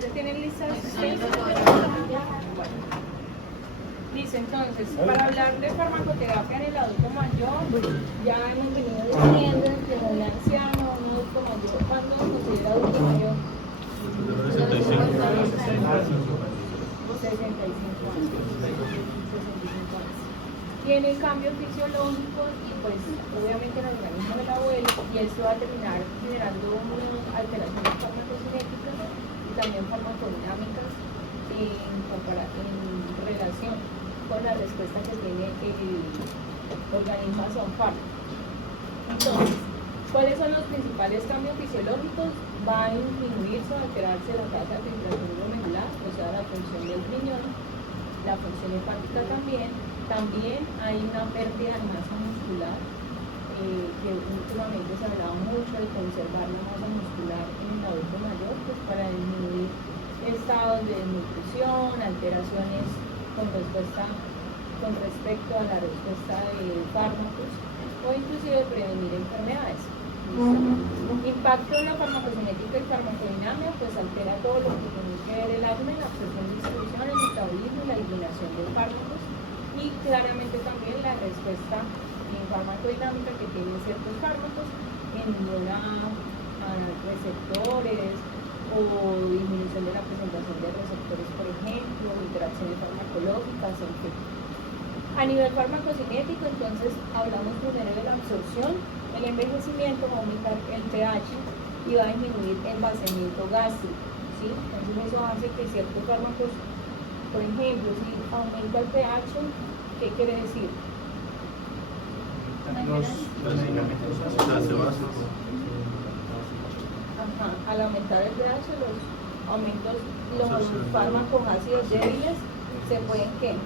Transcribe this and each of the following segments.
¿Ya tienen lista de asistencia? Listo, entonces, para hablar de farmacoterapia en el adulto mayor, ya hemos venido diciendo que en el anciano, un adulto mayor, ¿cuándo se considera adulto mayor? 65 años. Tiene cambios fisiológicos y pues obviamente en el organismo del abuelo, y esto va a terminar generando unas alteraciones farmacocinéticas y también farmacodinámicas en relación con la respuesta que tiene el organismo hacia un fármaco. Entonces, ¿cuáles son los principales cambios fisiológicos? Va a disminuirse o alterarse la tasa de filtración glomerular, o sea, la función del riñón, la función hepática también. También hay una pérdida de masa muscular, que últimamente se ha hablado mucho de conservar la masa muscular en el adulto mayor, pues para disminuir estados de desnutrición, alteraciones con respecto a la respuesta de fármacos o inclusive prevenir enfermedades. Impacto en la farmacocinética y farmacodinamia, pues altera todo lo que tiene que ver el acné, la absorción de distribución, el metabolismo y la eliminación de fármacos, y claramente también la respuesta en farmacodinámica que tienen ciertos fármacos en a receptores o disminución de la presentación de receptores, por ejemplo, interacciones farmacológicas, etc. A nivel farmacocinético, entonces, hablamos primero de la absorción. El envejecimiento va a aumentar el pH y va a disminuir el vaciamiento gástrico, ¿sí? Entonces eso hace que ciertos fármacos, por ejemplo, si aumenta el pH, ¿qué quiere decir? Al aumentar el pH, los fármacos ácidos débiles se pueden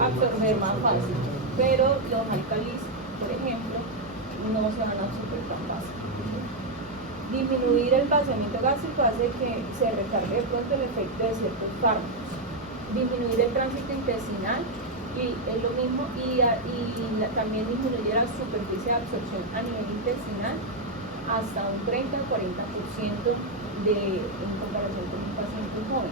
absorber más fácil, pero los alcalis, por ejemplo, no se van a absorber tan fácil. Disminuir el vaciamiento gástrico hace que se recargue de pronto el efecto de ciertos fármacos. Disminuir el tránsito intestinal, y es lo mismo, también disminuye la superficie de absorción a nivel intestinal hasta un 30-40% en comparación con un paciente joven.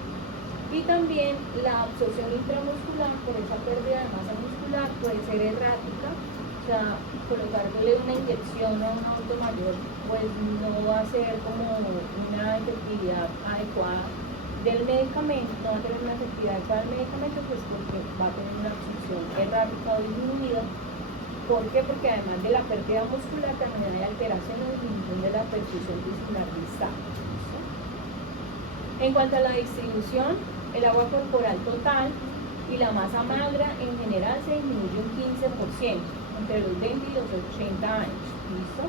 Y también la absorción intramuscular por esa pérdida de masa muscular puede ser errática, o sea, colocándole una inyección a un adulto mayor pues no va a ser como una efectividad adecuada del medicamento, no va a tener una efectividad adecuada del medicamento, pues porque va a tener una absorción errática o disminuida. ¿Por qué? Porque además de la pérdida muscular también hay alteración o disminución de la perfusión tissular distal. En cuanto a la distribución, el agua corporal total y la masa magra en general se disminuye un 15% entre los 20 y los 80 años. ¿Listo?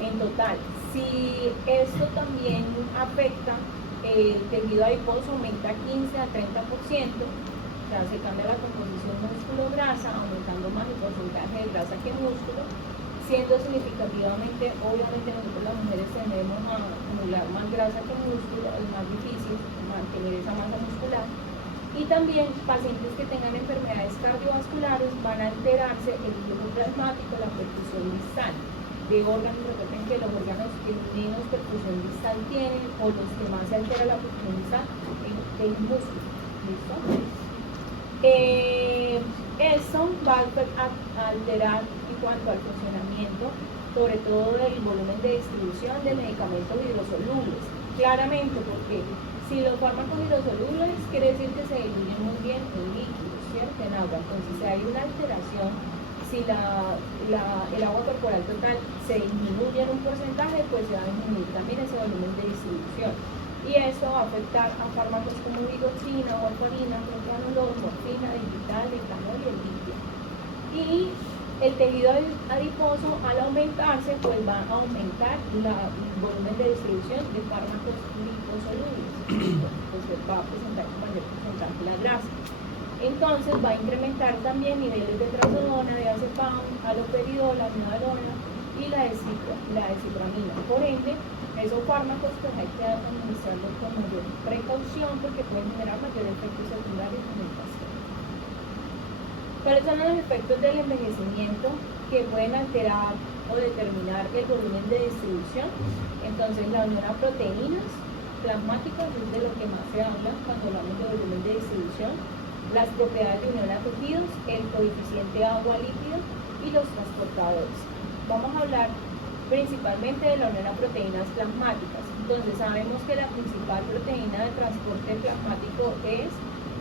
En total, si esto también afecta el tejido adiposo, aumenta 15 a 30%, o sea, se cambia la composición músculo-grasa, aumentando más el porcentaje de grasa que músculo, siendo significativamente, obviamente nosotros las mujeres tendemos a acumular más grasa que músculo, es más difícil mantener esa masa muscular. Y también pacientes que tengan enfermedades cardiovasculares van a alterarse el flujo plasmático, la perfusión distal de órganos. Recuerden que los órganos que menos perfusión distal tienen o los que más se altera la perfusión distal es el músculo. ¿Listo? Esto va a alterar en cuanto al funcionamiento, sobre todo del volumen de distribución de medicamentos hidrosolubles. Claramente, porque si los fármacos hidrosolubles quiere decir que se diluyen muy bien en líquidos, ¿cierto? En agua. Entonces, si hay una alteración, si el agua corporal total se disminuye en un porcentaje, pues se va a disminuir también ese volumen de distribución. Y eso va a afectar a fármacos como vigoxina, warfarina, propranolol, morfina, digital, etanol y el litio. Y el tejido adiposo, al aumentarse, pues va a aumentar el volumen de distribución de fármacos liposolubles. Pues va a presentar un mayor porcentaje la grasa. Entonces va a incrementar también niveles de trazodona, de diazepam, haloperidol, amiodarona y la descipramina. Por ende, esos fármacos pues hay que administrarlos con mayor precaución porque pueden generar mayor efectos secundarios en el paciente. ¿Cuáles son los efectos del envejecimiento que pueden alterar o determinar el volumen de distribución? Entonces, la unión a proteínas plasmáticos es de lo que más se habla cuando hablamos de volumen de distribución, las propiedades de unión a tejidos, el coeficiente agua-líquido y los transportadores. Vamos a hablar principalmente de la unión a proteínas plasmáticas. Entonces sabemos que la principal proteína de transporte plasmático es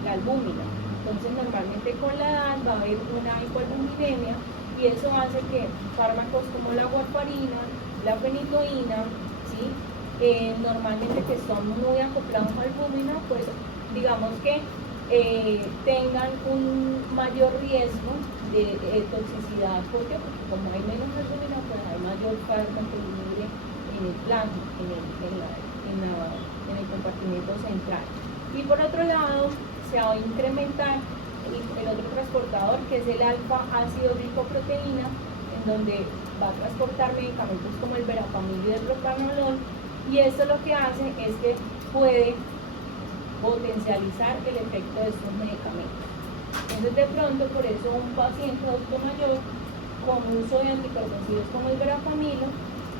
la albúmina. Entonces normalmente con la edad va a haber una hipoalbuminemia y eso hace que fármacos como la warfarina, la fenitoína, ¿sí? Normalmente que son muy acoplados a albúmina, pues digamos que tengan un mayor riesgo de toxicidad. ¿Por qué? Porque como hay menos albúmina, pues hay mayor fármaco libre en el plasma, en el compartimento central. Y por otro lado, se va a incrementar el otro transportador, que es el alfa ácido glicoproteína, en donde va a transportar medicamentos como el verapamil y el propranolol, y esto lo que hace es que puede potencializar el efecto de estos medicamentos. Entonces de pronto, por eso un paciente adulto mayor con uso de antihipertensivos como el verapamil,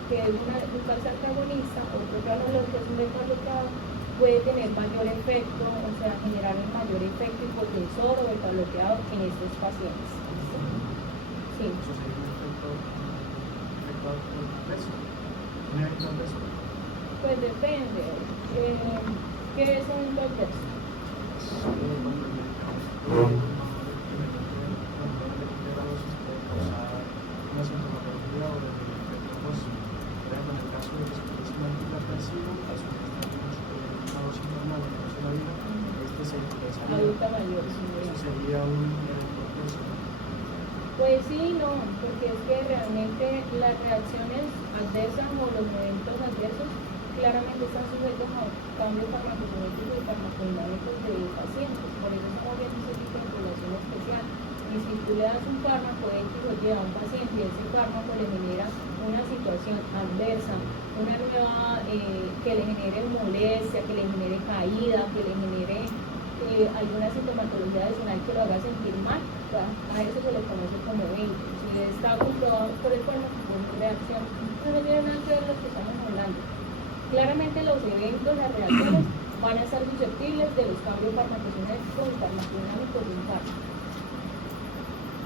que es un calcio antagonista, o propranolol, que es un beta bloqueador, puede tener mayor efecto, o sea, generar un mayor efecto hipotensor o beta bloqueador en estos pacientes. Sí. Pues depende. ¿Qué es un adverso? Adulta mayor, sería un pues sí, no, porque es que realmente las reacciones adversas o los eventos adversos claramente están sujetos a cambios farmacogenéticos y farmacodinámicos de pacientes. Por eso estamos viendo ese tipo de población especial. Y si tú le das un fármaco X o Y a un paciente y ese fármaco le genera una situación adversa, una nueva que le genere molestia, que le genere caída, que le genere alguna sintomatología adicional que lo haga sentir mal, a eso se le conoce como evento. Si está comprobado por el fármaco, pues reacción, no tiene nada que ver lo que estamos hablando. Claramente los eventos, las reacciones van a estar susceptibles de los cambios farmacogenéticos y farmacodinámicos de un fármaco.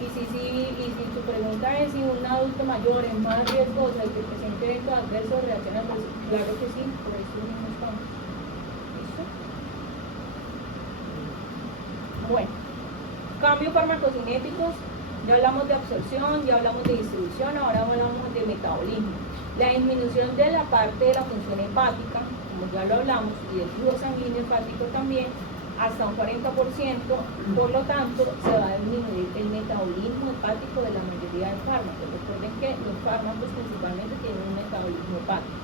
Y si tu pregunta es si un adulto mayor es más riesgoso de que presente eventos adversos o reacciones adversas, claro que sí, por eso mismo estamos. ¿Listo? Bueno, cambios farmacocinéticos, ya hablamos de absorción, ya hablamos de distribución, ahora hablamos de metabolismo. La disminución de la parte de la función hepática, como ya lo hablamos, y del flujo sanguíneo hepático también, hasta un 40%, por lo tanto, se va a disminuir el metabolismo hepático de la mayoría de fármacos. Recuerden que los fármacos principalmente tienen un metabolismo hepático.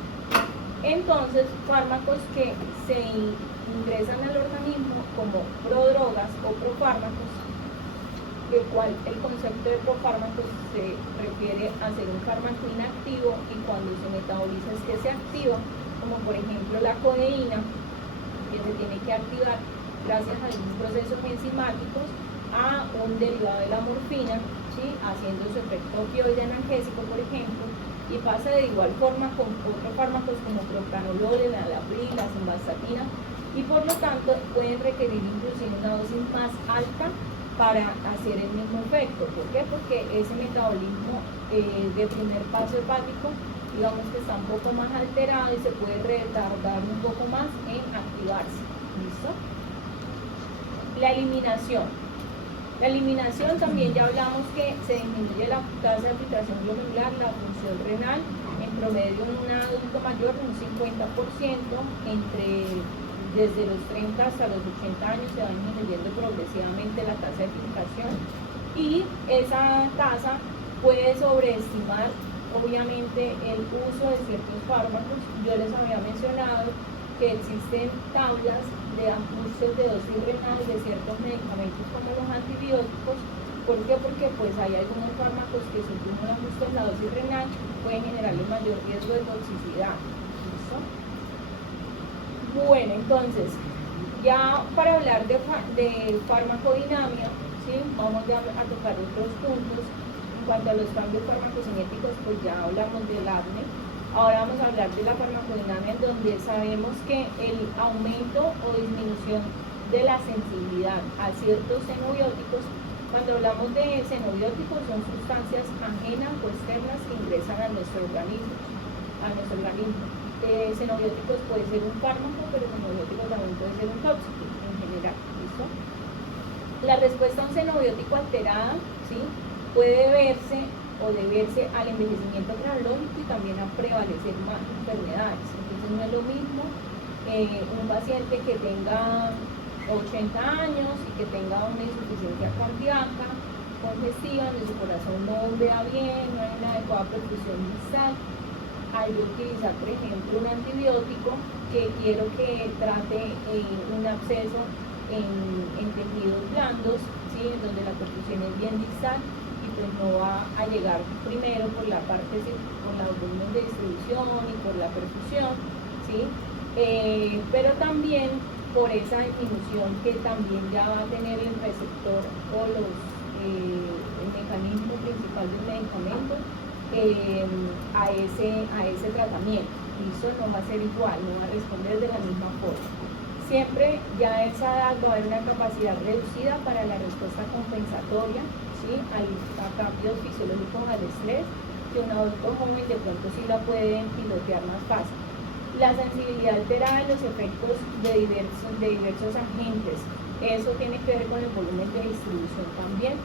Entonces, fármacos que se ingresan al organismo como prodrogas o profármacos, el cual el concepto de profármacos se refiere a ser un fármaco inactivo y cuando se metaboliza es que se activa, como por ejemplo la codeína, que se tiene que activar gracias a algunos procesos enzimáticos a un derivado de la morfina, ¿sí? Haciendo su efecto opioide analgésico, por ejemplo, y pasa de igual forma con otros fármacos como propranolol, enalapril, la simvastatina, y por lo tanto pueden requerir inclusive una dosis más alta para hacer el mismo efecto. ¿Por qué? Porque ese metabolismo de primer paso hepático, digamos que está un poco más alterado y se puede retardar un poco más en activarse. ¿Listo? La eliminación. La eliminación también ya hablamos que se disminuye la tasa de filtración glomerular, la función renal, en promedio en un adulto mayor un 50%, desde los 30 hasta los 80 años se va disminuyendo progresivamente la tasa de filtración y esa tasa puede sobreestimar obviamente el uso de ciertos fármacos. Yo les había mencionado que existen tablas de ajustes de dosis renal de ciertos medicamentos como los antibióticos. ¿Por qué? Porque pues hay algunos fármacos que si tú no ajustas la dosis renal pueden generarle mayor riesgo de toxicidad. ¿Listo? Bueno, entonces, ya para hablar de farmacodinamia, ¿sí? Vamos a tocar otros puntos. En cuanto a los cambios farmacocinéticos, pues ya hablamos del ADME, Ahora vamos a hablar de la farmacodinámica, en donde sabemos que el aumento o disminución de la sensibilidad a ciertos xenobióticos. Cuando hablamos de xenobióticos, son sustancias ajenas o externas que ingresan a nuestro organismo. Xenobióticos puede ser un fármaco, pero xenobiótico también puede ser un tóxico en general. ¿Listo? La respuesta a un xenobiótico alterada, ¿sí?, puede verse o deberse al envejecimiento cronológico y también a prevalecer más enfermedades. Entonces no es lo mismo un paciente que tenga 80 años y que tenga una insuficiencia cardíaca congestiva, donde su corazón no bombea bien, no hay una adecuada perfusión distal, al yo utilizar, por ejemplo, un antibiótico que quiero que trate un absceso en tejidos blandos, ¿sí?, donde la perfusión es bien distal, y pues no va a llegar primero por la parte, por la volumen de distribución y por la perfusión, ¿sí?, pero también por esa disminución que también ya va a tener el receptor o el mecanismo principal del medicamento a ese tratamiento. Y eso no va a ser igual, no va a responder de la misma forma. Siempre ya a esa edad va a haber una capacidad reducida para la respuesta compensatoria, ¿sí?, a cambios fisiológicos al estrés, que un adulto joven de pronto sí la pueden pilotear más fácil. La sensibilidad alterada de los efectos de diversos agentes, eso tiene que ver con el volumen de distribución también,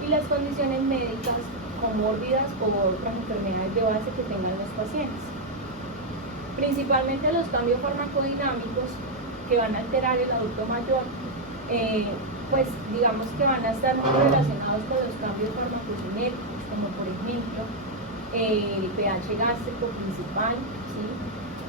y las condiciones médicas comórbidas o otras enfermedades de base que tengan los pacientes. Principalmente los cambios farmacodinámicos que van a alterar el adulto mayor, pues digamos que van a estar muy relacionados con los cambios farmacocinéticos, como por ejemplo el pH gástrico principal, ¿sí?,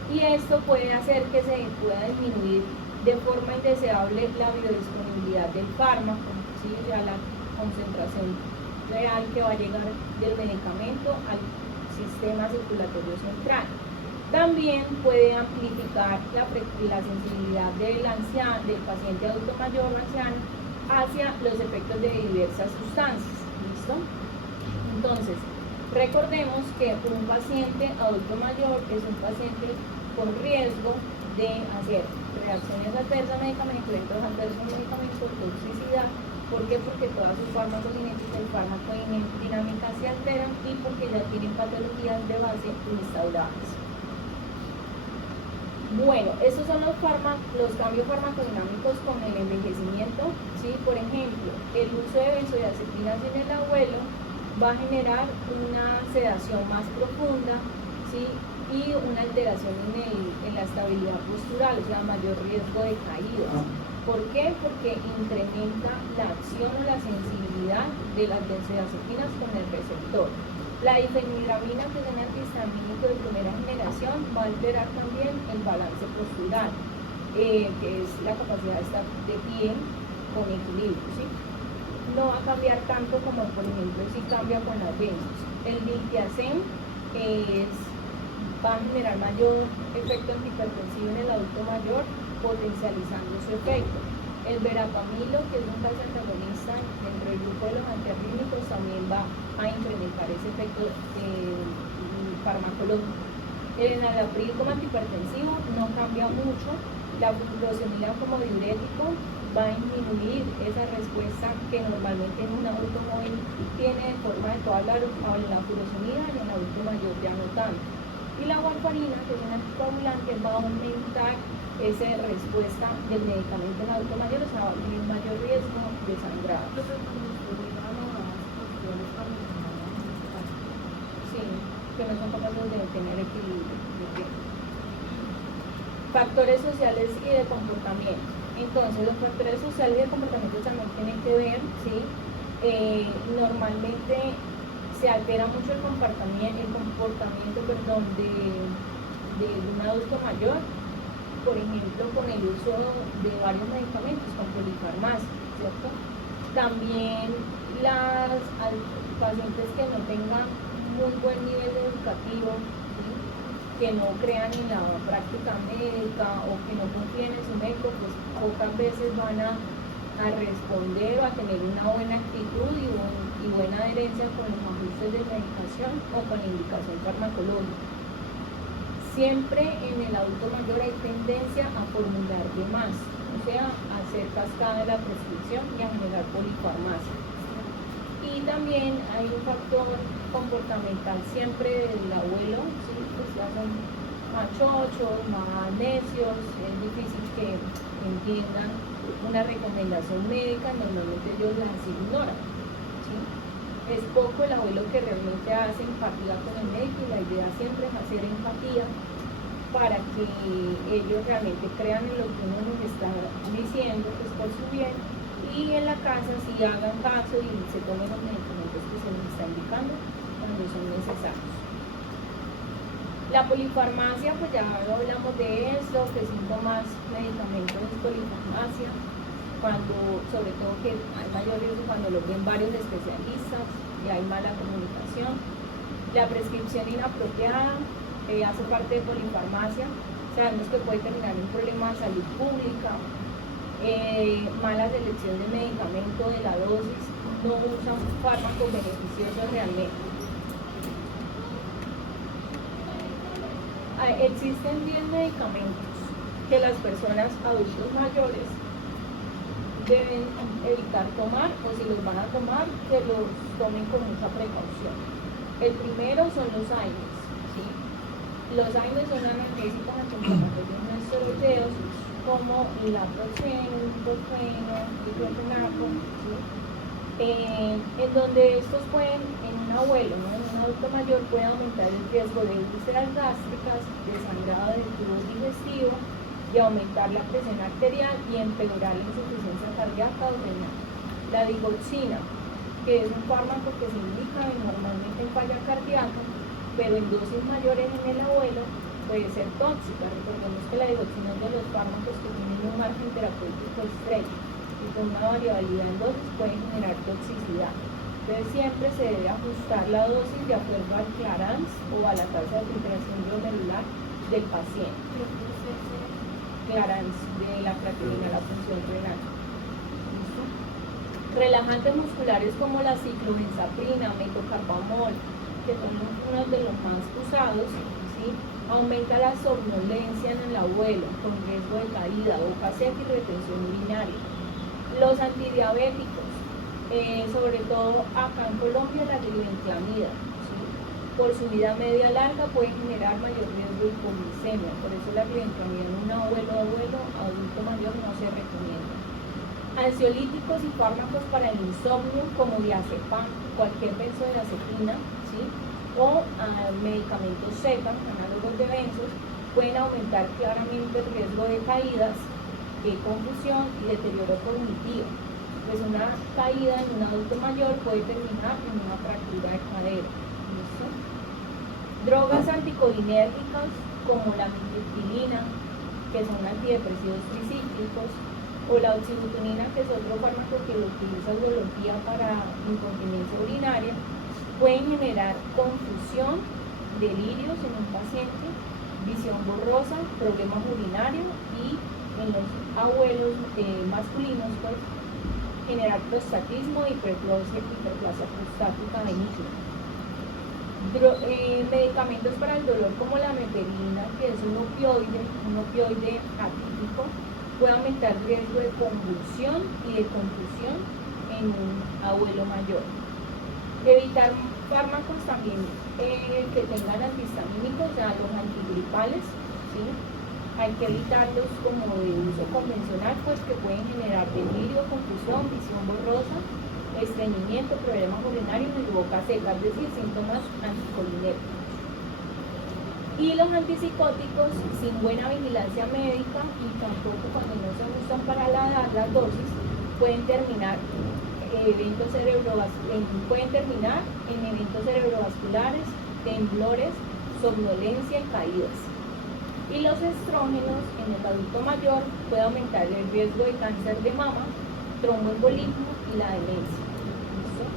y esto puede hacer que se pueda disminuir de forma indeseable la biodisponibilidad del fármaco, ¿sí?, ya la concentración real que va a llegar del medicamento al sistema circulatorio central. También puede amplificar la sensibilidad del paciente adulto mayor o anciano hacia los efectos de diversas sustancias. ¿Listo? Entonces, recordemos que un paciente adulto mayor es un paciente con riesgo de hacer reacciones adversas a medicamentos, efectos adversos a medicamentos, toxicidad. ¿Por qué? Porque todas sus farmacocinéticas y farmacodinámicas se alteran y porque ya tienen patologías de base instauradas. Bueno, estos son los cambios farmacodinámicos con el envejecimiento, ¿sí? Por ejemplo, el uso de benzodiazepinas en el abuelo va a generar una sedación más profunda, ¿sí?, y una alteración en la estabilidad postural, o sea, mayor riesgo de caídas. ¿Por qué? Porque incrementa la acción o la sensibilidad de las benzodiazepinas con el receptor. La difenhidramina, que es un antihistamínico de primera generación, va a alterar también el balance postural, que es la capacidad de estar de pie con equilibrio, ¿sí? No va a cambiar tanto como, por ejemplo, si cambia con las benzos. El diltiazem va a generar mayor efecto antihipertensivo en el adulto mayor, potencializando su efecto. El verapamilo, que es un calcio-antagonista dentro del grupo de los antiarrítmicos, también va a incrementar ese efecto farmacológico. El enalapril como antihipertensivo no cambia mucho. La furosemida como diurético va a disminuir esa respuesta que normalmente en un adulto joven tiene de forma de toda la furosemida, y en el adulto mayor ya no tanto. Y la warfarina, que es un anticoagulante, va a aumentar esa respuesta del medicamento en adulto mayor, o sea, va a tener un mayor riesgo de sangrado. Sí, que no son capaces de tener equilibrio. Factores sociales y de comportamiento. Entonces, los factores sociales y de comportamiento también tienen que ver, ¿sí? Normalmente se altera mucho el comportamiento de un adulto mayor, por ejemplo, con el uso de varios medicamentos, con polifarmacia, ¿cierto? También las pacientes que no tengan muy buen nivel educativo, ¿sí?, que no crean en la práctica médica o que no confíen en su médico, pues pocas veces van a responder o a tener una buena actitud y buena adherencia con los ajustes de medicación o con la indicación farmacológica. Siempre en el adulto mayor hay tendencia a formular de más, o sea, a hacer cascada de la prescripción y a generar polifarmacia. Y también hay un factor comportamental siempre del abuelo, ¿sí? Pues ya son más chochos, más necios, es difícil que entiendan una recomendación médica, normalmente ellos las ignoran, ¿sí? Es poco el abuelo que realmente hace empatía con el médico y la idea siempre es hacer empatía para que ellos realmente crean en lo que uno les está diciendo, que es por su bien, y en la casa sí hagan caso y se tomen los medicamentos que se les está indicando cuando son necesarios. La polifarmacia, pues ya hablamos de esto, que síntomas, medicamentos es polifarmacia, cuando, sobre todo que hay mayor riesgo cuando lo ven varios especialistas y hay mala comunicación. La prescripción inapropiada hace parte de polifarmacia, sabemos que puede terminar en un problema de salud pública, mala selección de medicamento, de la dosis, no usan fármacos beneficiosos realmente. Existen 10 medicamentos que las personas adultos mayores deben evitar tomar, o si los van a tomar, que los tomen con mucha precaución. El primero son los AINES, ¿sí? Los AINES son analgésicos antiinflamatorios no esteroideos como la Naproxeno, Ibuprofeno, Diclofenaco, ¿sí? En donde estos pueden, en un abuelo, ¿no? En un adulto mayor, puede aumentar el riesgo de úlceras gástricas, de sangrado del tubo digestivo, y aumentar la presión arterial y empeorar la insuficiencia cardíaca o renal. La digoxina, que es un fármaco que se indica normalmente en falla cardíaca, pero en dosis mayores en el abuelo puede ser tóxica. Recordemos que la digoxina es de los fármacos que tienen un margen terapéutico estrecho y con una variabilidad en dosis pueden generar toxicidad. Entonces siempre se debe ajustar la dosis de acuerdo al clearance o a la tasa de filtración glomerular del paciente. Clearance de la creatinina, la función renal. ¿Listo? Relajantes musculares como la ciclobenzaprina, metocarbamol, que son uno de los más usados, ¿sí? Aumenta la somnolencia en el abuelo con riesgo de caída, boca seca y retención urinaria. Los antidiabéticos, sobre todo acá en Colombia, la glibenclamida, por su vida media larga puede generar mayor riesgo de hipoglicemia, por eso la glibenclamida en un abuelo adulto mayor no se recomienda. Ansiolíticos y fármacos para el insomnio como diazepam, cualquier benzodiazepina, ¿sí? O medicamentos Z, análogos de benzos, pueden aumentar claramente el riesgo de caídas, confusión y deterioro cognitivo. Pues una caída en un adulto mayor puede terminar en una fractura de cadera. ¿Listo? Drogas anticolinérgicas como la metilina, que son antidepresivos tricíclicos, o la oxybutonina, que es otro fármaco que lo utiliza urología para incontinencia urinaria, pueden generar confusión, delirios en un paciente, visión borrosa, problemas urinarios y en los abuelos masculinos, pues, generar prostatismo y hiperplasia prostática benigna. Medicamentos para el dolor como la meperina, que es un opioide atípico, puede aumentar el riesgo de convulsión y de confusión en un abuelo mayor. Evitar fármacos también que tengan antihistamínicos, o sea, los antigripales, ¿sí? Hay que evitarlos como de uso convencional, pues que pueden generar delirio, confusión, visión borrosa, estreñimiento, problemas urinarios y boca seca, es decir, síntomas anticolinérgicos. Y los antipsicóticos, sin buena vigilancia médica y tampoco cuando no se usan para dar las dosis, pueden terminar en eventos cerebrovasculares, temblores, somnolencia y caídas. Y los estrógenos en el adulto mayor puede aumentar el riesgo de cáncer de mama, tromboembolismo y la demencia. ¿Listo?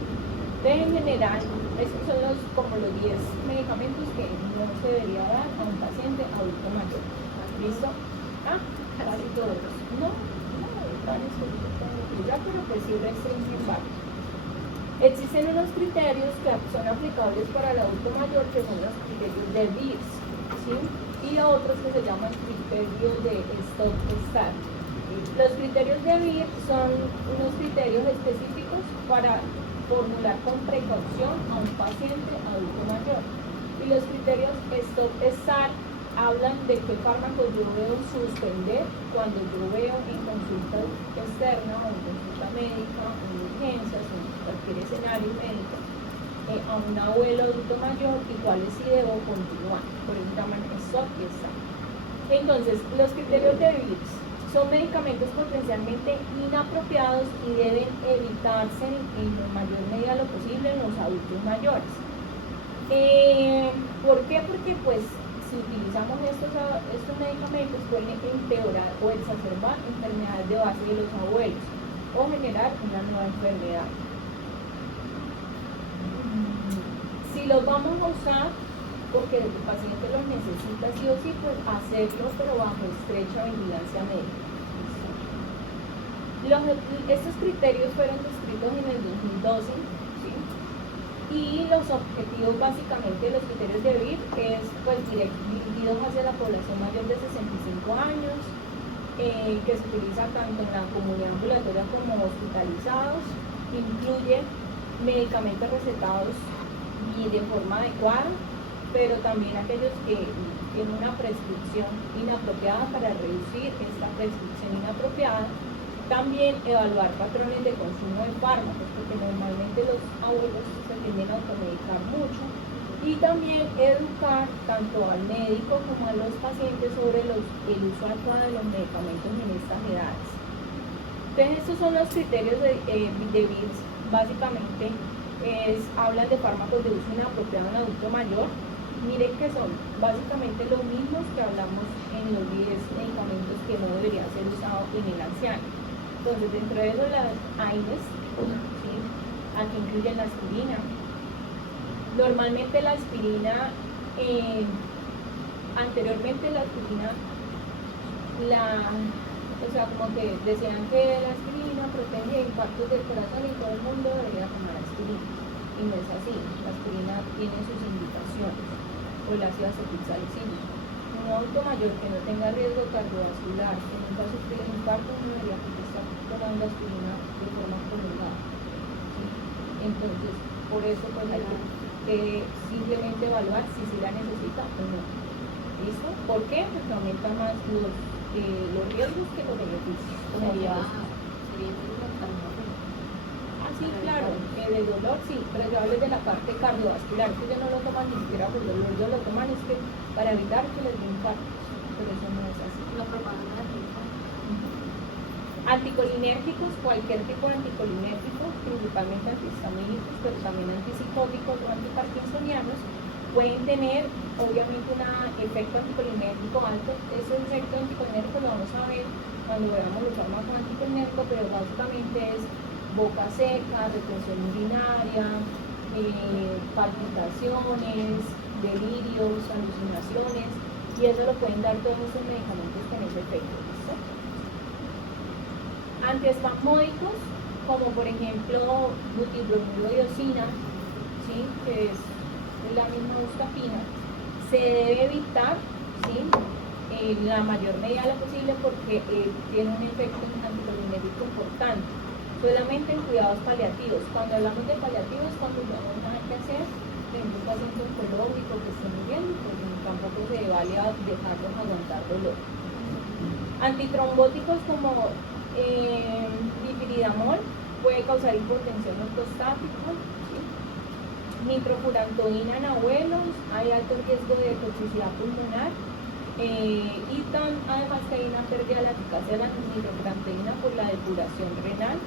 Entonces, en general, estos son como los 10 medicamentos que no se debería dar a un paciente adulto mayor. ¿Listo? Casi todos. No, pero pues sí restringen varios. Existen unos criterios que son aplicables para el adulto mayor, que son los criterios de BIRS, ¿sí? Y y otros que se llaman criterios de stop-start. Los criterios de BIR son unos criterios específicos para formular con precaución a un paciente adulto mayor. Y los criterios stop-start hablan de qué fármacos yo debo suspender cuando yo veo en consulta externa o en consulta médica, o en urgencias, o en cualquier escenario médico, a un abuelo adulto mayor y cuáles sí debo continuar. Por eso se llaman stop y start. Entonces, los criterios de BIR son medicamentos potencialmente inapropiados y deben evitarse en la mayor medida lo posible en los adultos mayores. ¿Por qué? Porque pues si utilizamos estos medicamentos pueden empeorar o exacerbar enfermedades de base de los abuelos o generar una nueva enfermedad. Si los vamos a usar porque el paciente los necesita sí o sí, pues hacerlo pero bajo estrecha vigilancia médica. Estos criterios fueron descritos en el 2012, ¿sí? Y los objetivos básicamente de los criterios de BIR es pues dirigidos hacia la población mayor de 65 años, que se utiliza tanto en la comunidad ambulatoria como hospitalizados, incluye medicamentos recetados y de forma adecuada, pero también aquellos que tienen una prescripción inapropiada para reducir esta prescripción inapropiada. También evaluar patrones de consumo de fármacos, porque normalmente los abuelos se tienden a automedicar mucho. Y también educar tanto al médico como a los pacientes sobre el uso adecuado de los medicamentos en estas edades. Entonces estos son los criterios de BIRS. Básicamente hablan de fármacos de uso inapropiado en adulto mayor. Miren que son básicamente los mismos que hablamos en los 10 medicamentos que no debería ser usado en el anciano. Entonces, dentro de eso las AINES, ¿sí? Aquí incluyen la aspirina. Normalmente la aspirina, anteriormente la aspirina, o sea, como que decían que la aspirina protege infartos del corazón y todo el mundo debería tomar aspirina. Y no es así, la aspirina tiene sus indicaciones. O el ácido acetilsalicílico. Un adulto mayor que no tenga riesgo cardiovascular, que nunca ha sufrido infarto, no debería estar tomando aspirina de forma prolongada. ¿Sí? Entonces, por eso pues hay que simplemente evaluar si la necesita o no. ¿Listo? ¿Por qué? Porque aumentan más los riesgos que los beneficios. Sí, claro, de dolor sí, pero yo hablo de la parte cardiovascular, que ellos no lo toman ni siquiera por dolor, ellos lo toman es que para evitar que les dé infarto, pero eso no es así. La propaganda de Anticolinérgicos, cualquier tipo de anticolinérgico, principalmente antihistamínicos, pero también antipsicóticos o antiparkinsonianos, pueden tener obviamente un efecto anticolinérgico alto. Ese efecto anticolinérgico lo vamos a ver cuando veamos los fármacos anticolinérgicos, pero básicamente es boca seca, retención urinaria, palpitaciones, delirios, alucinaciones, y eso lo pueden dar todos esos medicamentos con ese efecto. ¿Listo? Antiespasmódicos, como por ejemplo butilbromuro-iosina, ¿sí? Que es la misma buscapina, se debe evitar, ¿sí? En la mayor medida lo posible porque tiene un efecto anticolinérgico importante. Solamente en cuidados paliativos. Cuando hablamos de paliativos, cuando no hay nada que hacer, tenemos un paciente oncológico que esté muriendo, pues tampoco se vale dejarlos aguantar dolor. Antitrombóticos como dipyridamol puede causar hipotensión ortostática, ¿sí? Nitrofurantoína en abuelos, hay alto riesgo de toxicidad pulmonar. Y además que hay una pérdida de la eficacia de la nitrofurantoína por la depuración renal.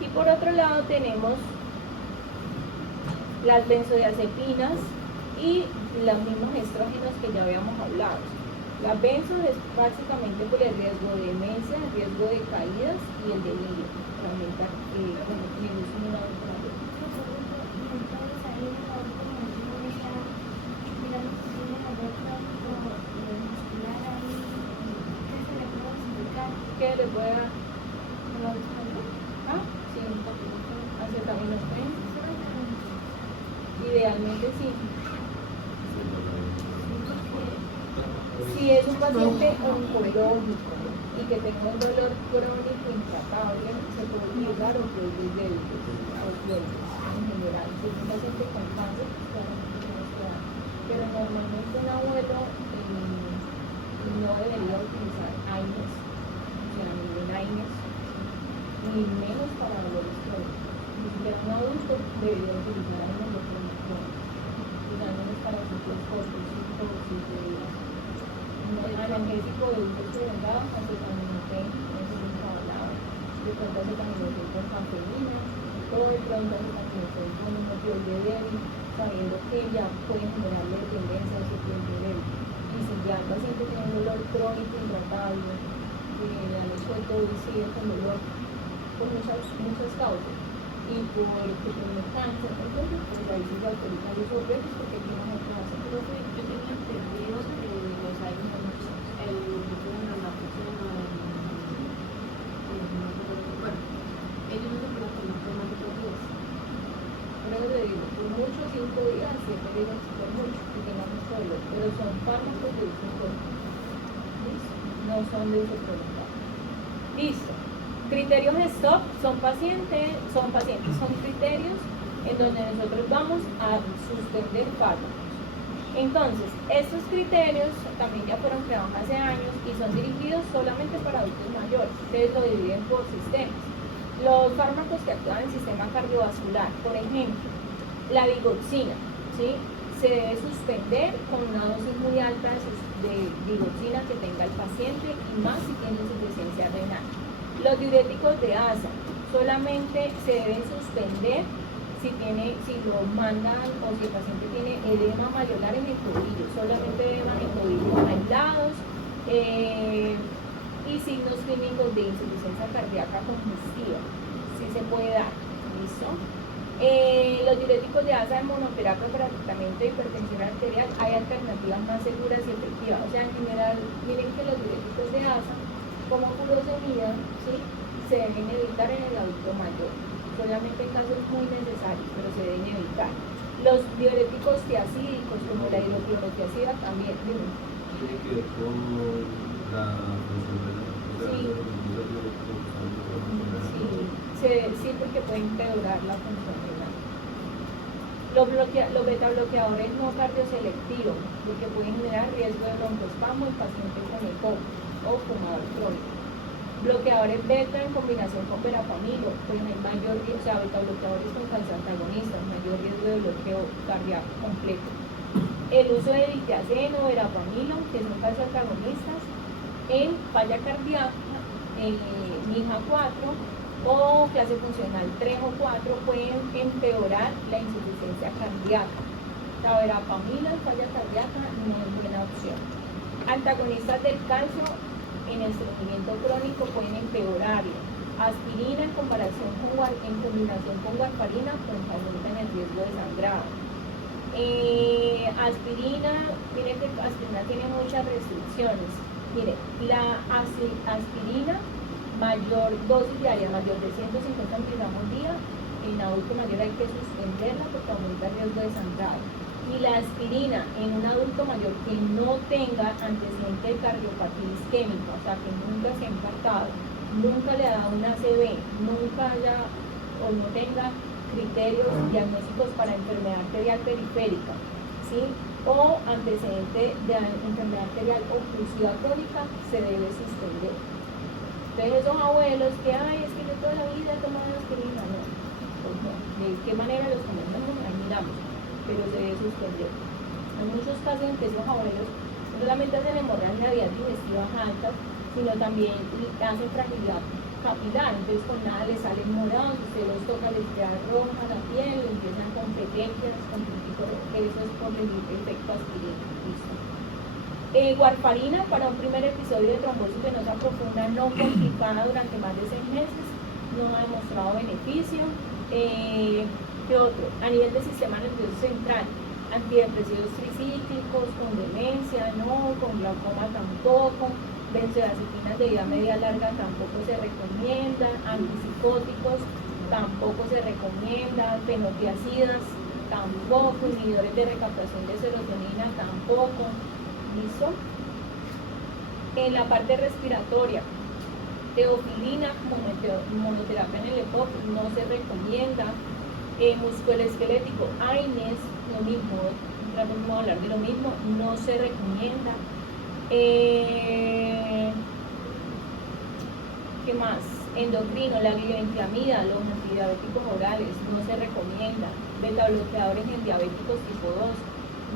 Y por otro lado tenemos las benzodiazepinas y los mismos estrógenos que ya habíamos hablado. Las benzos es básicamente por el riesgo de demencia, el riesgo de caídas y el delirio. Realmente ¿qué les voy a sí, acetaminofén? Idealmente sí. es un paciente oncológico y que tenga un dolor crónico intratable, se puede utilizar opioides débiles, opioides en general. Si es un paciente con cáncer, pues claramente tenemos que dar. Pero normalmente un abuelo no debería utilizar AINES, o sea, ningún AINES, ni menos para dolores crónicos. Ni siquiera un adulto debería utilizar AINES de crónicos crónicos. Los AINES para ciclos cortos, 5 o 7 días. Un analgésico de uso prolongado, acetaminofén, eso es hablado. De pronto acetaminofén con cafeína, o de pronto acetaminofén con un opioide débil, sabiendo que ya pueden generarle dependencia a ese opioide débil. Y si ya el paciente tiene un dolor crónico intratable, le han hecho todo y sigue con dolor por muchas causas, y porque tiene cáncer, entonces pues ahí sí se autorizan los opioides porque tiene una clase. Yo tenía entendido que los hay el naloxona, bueno, ellos no se pueden tomar todos los días. Por eso te digo, por mucho 5 días, 7 días, por mucho, que tengamos dolor, pero son fármacos de uso corto. ¿Listo? No son de uso prolongado. Listo. Criterios de stop son criterios en donde nosotros vamos a suspender fármacos. Entonces, estos criterios también ya fueron creados hace años y son dirigidos solamente para adultos mayores. Ustedes lo dividen por sistemas. Los fármacos que actúan en el sistema cardiovascular, por ejemplo, la digoxina, ¿sí? Se debe suspender con una dosis muy alta de digoxina que tenga el paciente y más si tiene insuficiencia renal. Los diuréticos de asa solamente se deben suspender si lo mandan o si el paciente tiene edema malleolar en el tobillo, solamente edema en el tobillo aislados y signos clínicos de insuficiencia cardíaca congestiva, sí se puede dar, ¿listo? Los diuréticos de asa en monoterapia para tratamiento de hipertensión arterial hay alternativas más seguras y efectivas, o sea, en general, miren que los diuréticos de asa como furosemida, ¿sí? Se deben evitar en el adulto mayor, solamente en casos muy necesarios, pero se deben evitar. Los diuréticos tiacídicos, como la hidroclorotiazida, también. ¿Tiene que ver con la función Sí, porque pueden empeorar la función renal. Los beta bloqueadores no cardioselectivos, lo que pueden generar riesgo de broncoespasmo en pacientes con EPOC o fumador crónico. Bloqueadores beta en combinación con verapamilo, pues hay mayor riesgo, o sea, beta bloqueadores con calciantagonistas, mayor riesgo de bloqueo cardíaco completo. El uso de diltiazem o verapamilo, que son calciantagonistas, en falla cardíaca, MINJA 4 o clase funcional 3 o 4 pueden empeorar la insuficiencia cardíaca. La verapamilo en falla cardíaca no es buena opción. Antagonistas del calcio en el estreñimiento crónico pueden empeorarlo. Aspirina en combinación con warfarina pues aumentan el riesgo de sangrado. Aspirina, miren que aspirina tiene muchas restricciones. Mire, la aspirina mayor dosis diaria, mayor de 150 miligramos día, en adulto mayor hay que suspenderla porque aumenta el riesgo de sangrado. Y la aspirina en un adulto mayor que no tenga antecedente de cardiopatía isquémica, o sea que nunca se ha infartado, nunca le ha dado una ACV, nunca haya o no tenga criterios diagnósticos para enfermedad arterial periférica, ¿sí? O antecedente de enfermedad arterial oclusiva crónica, se debe suspender. Entonces esos abuelos que, es que yo toda la vida he tomado aspirina, no, pues no, ¿de qué manera los comenzamos? Ahí miramos, pero se debe suspender. Hay muchos casos en que esos abuelos no solamente hacen hemorragia vías digestivas altas, sino también hacen fragilidad capilar, entonces con nada les salen morados, usted los toca, les queda roja la piel, empiezan con petequias, con eso es por el efecto aspirina. ¿Listo? Warfarina para un primer episodio de trombosis venosa profunda no complicada durante más de 6 meses, no ha demostrado beneficio. ¿Qué otro? A nivel del sistema nervioso central, antidepresivos tricíclicos, con demencia, no, con glaucoma tampoco, benzodiazepinas de vida media larga tampoco se recomiendan, antipsicóticos tampoco se recomiendan, fenotiacidas tampoco, inhibidores de recaptación de serotonina tampoco. ¿Listo? En la parte respiratoria, teofilina como monoterapia en el EPOC no se recomienda. Musculoesquelético, AINES, lo mismo, otra vez vamos a hablar de lo mismo, no se recomienda. ¿Qué más? Endocrino, la glibenclamida, los antidiabéticos orales, no se recomienda. Beta bloqueadores en diabéticos tipo 2,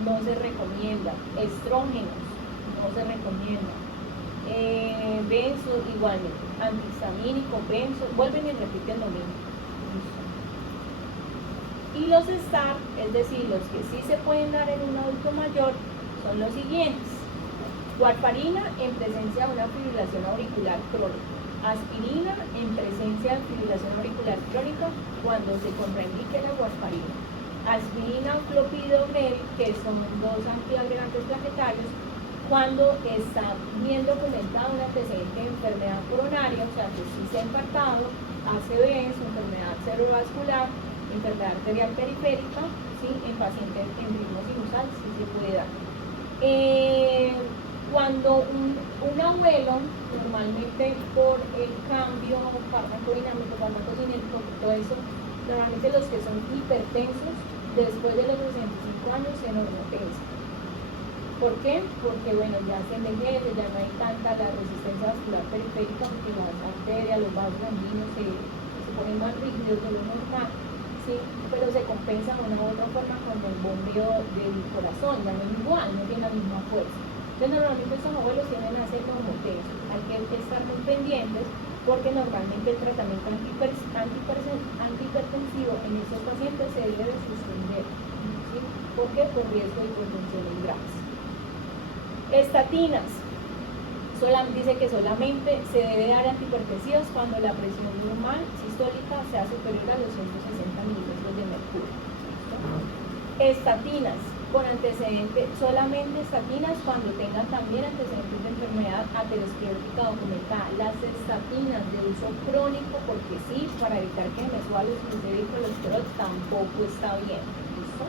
no se recomienda. Estrógenos, no se recomienda. Benzo, igualmente. Antihistamínico, benzo, vuelven y repiten lo mismo. Y los STAR, es decir, los que sí se pueden dar en un adulto mayor, son los siguientes. Warfarina en presencia de una fibrilación auricular crónica. Aspirina en presencia de fibrilación auricular crónica cuando se contraindique la warfarina. Aspirina o clopidogrel, que son dos antiagregantes plaquetarios, cuando está bien documentado un antecedente de enfermedad coronaria, o sea que sí se ha infartado, ACV, enfermedad cerebrovascular, enfermedad arterial periférica, ¿sí? En pacientes en ritmo sinusal sí se puede dar. Cuando un abuelo, normalmente por el cambio farmacodinámico, farmacocinético, todo eso, normalmente los que son hipertensos, después de los 65 años se normotensan. ¿Por qué? Porque bueno, ya se envejece, ya no hay tanta la resistencia vascular periférica, porque las arterias, los vasos sanguíneos se ponen más rígidos de lo normal, ¿sí? Pero se compensa de una u otra forma con el bombeo del corazón, ya no es igual, no tiene la misma fuerza. Entonces normalmente estos abuelos tienden a ser normotensos, hay que estar muy pendientes porque normalmente el tratamiento antihipertensivo en estos pacientes se debe de suspender, ¿sí? ¿Por qué? Por riesgo de hipertensiones graves. Estatinas, dice que solamente se debe dar antihipertensivos cuando la presión normal sistólica sea superior a los 160 mililitros de mercurio. Estatinas con antecedentes, solamente estatinas cuando tengan también antecedentes de enfermedad aterosclerótica documentada. Las estatinas de uso crónico, porque sí, para evitar que me suba los triglicéridos y colesterol, tampoco está bien. ¿Listo?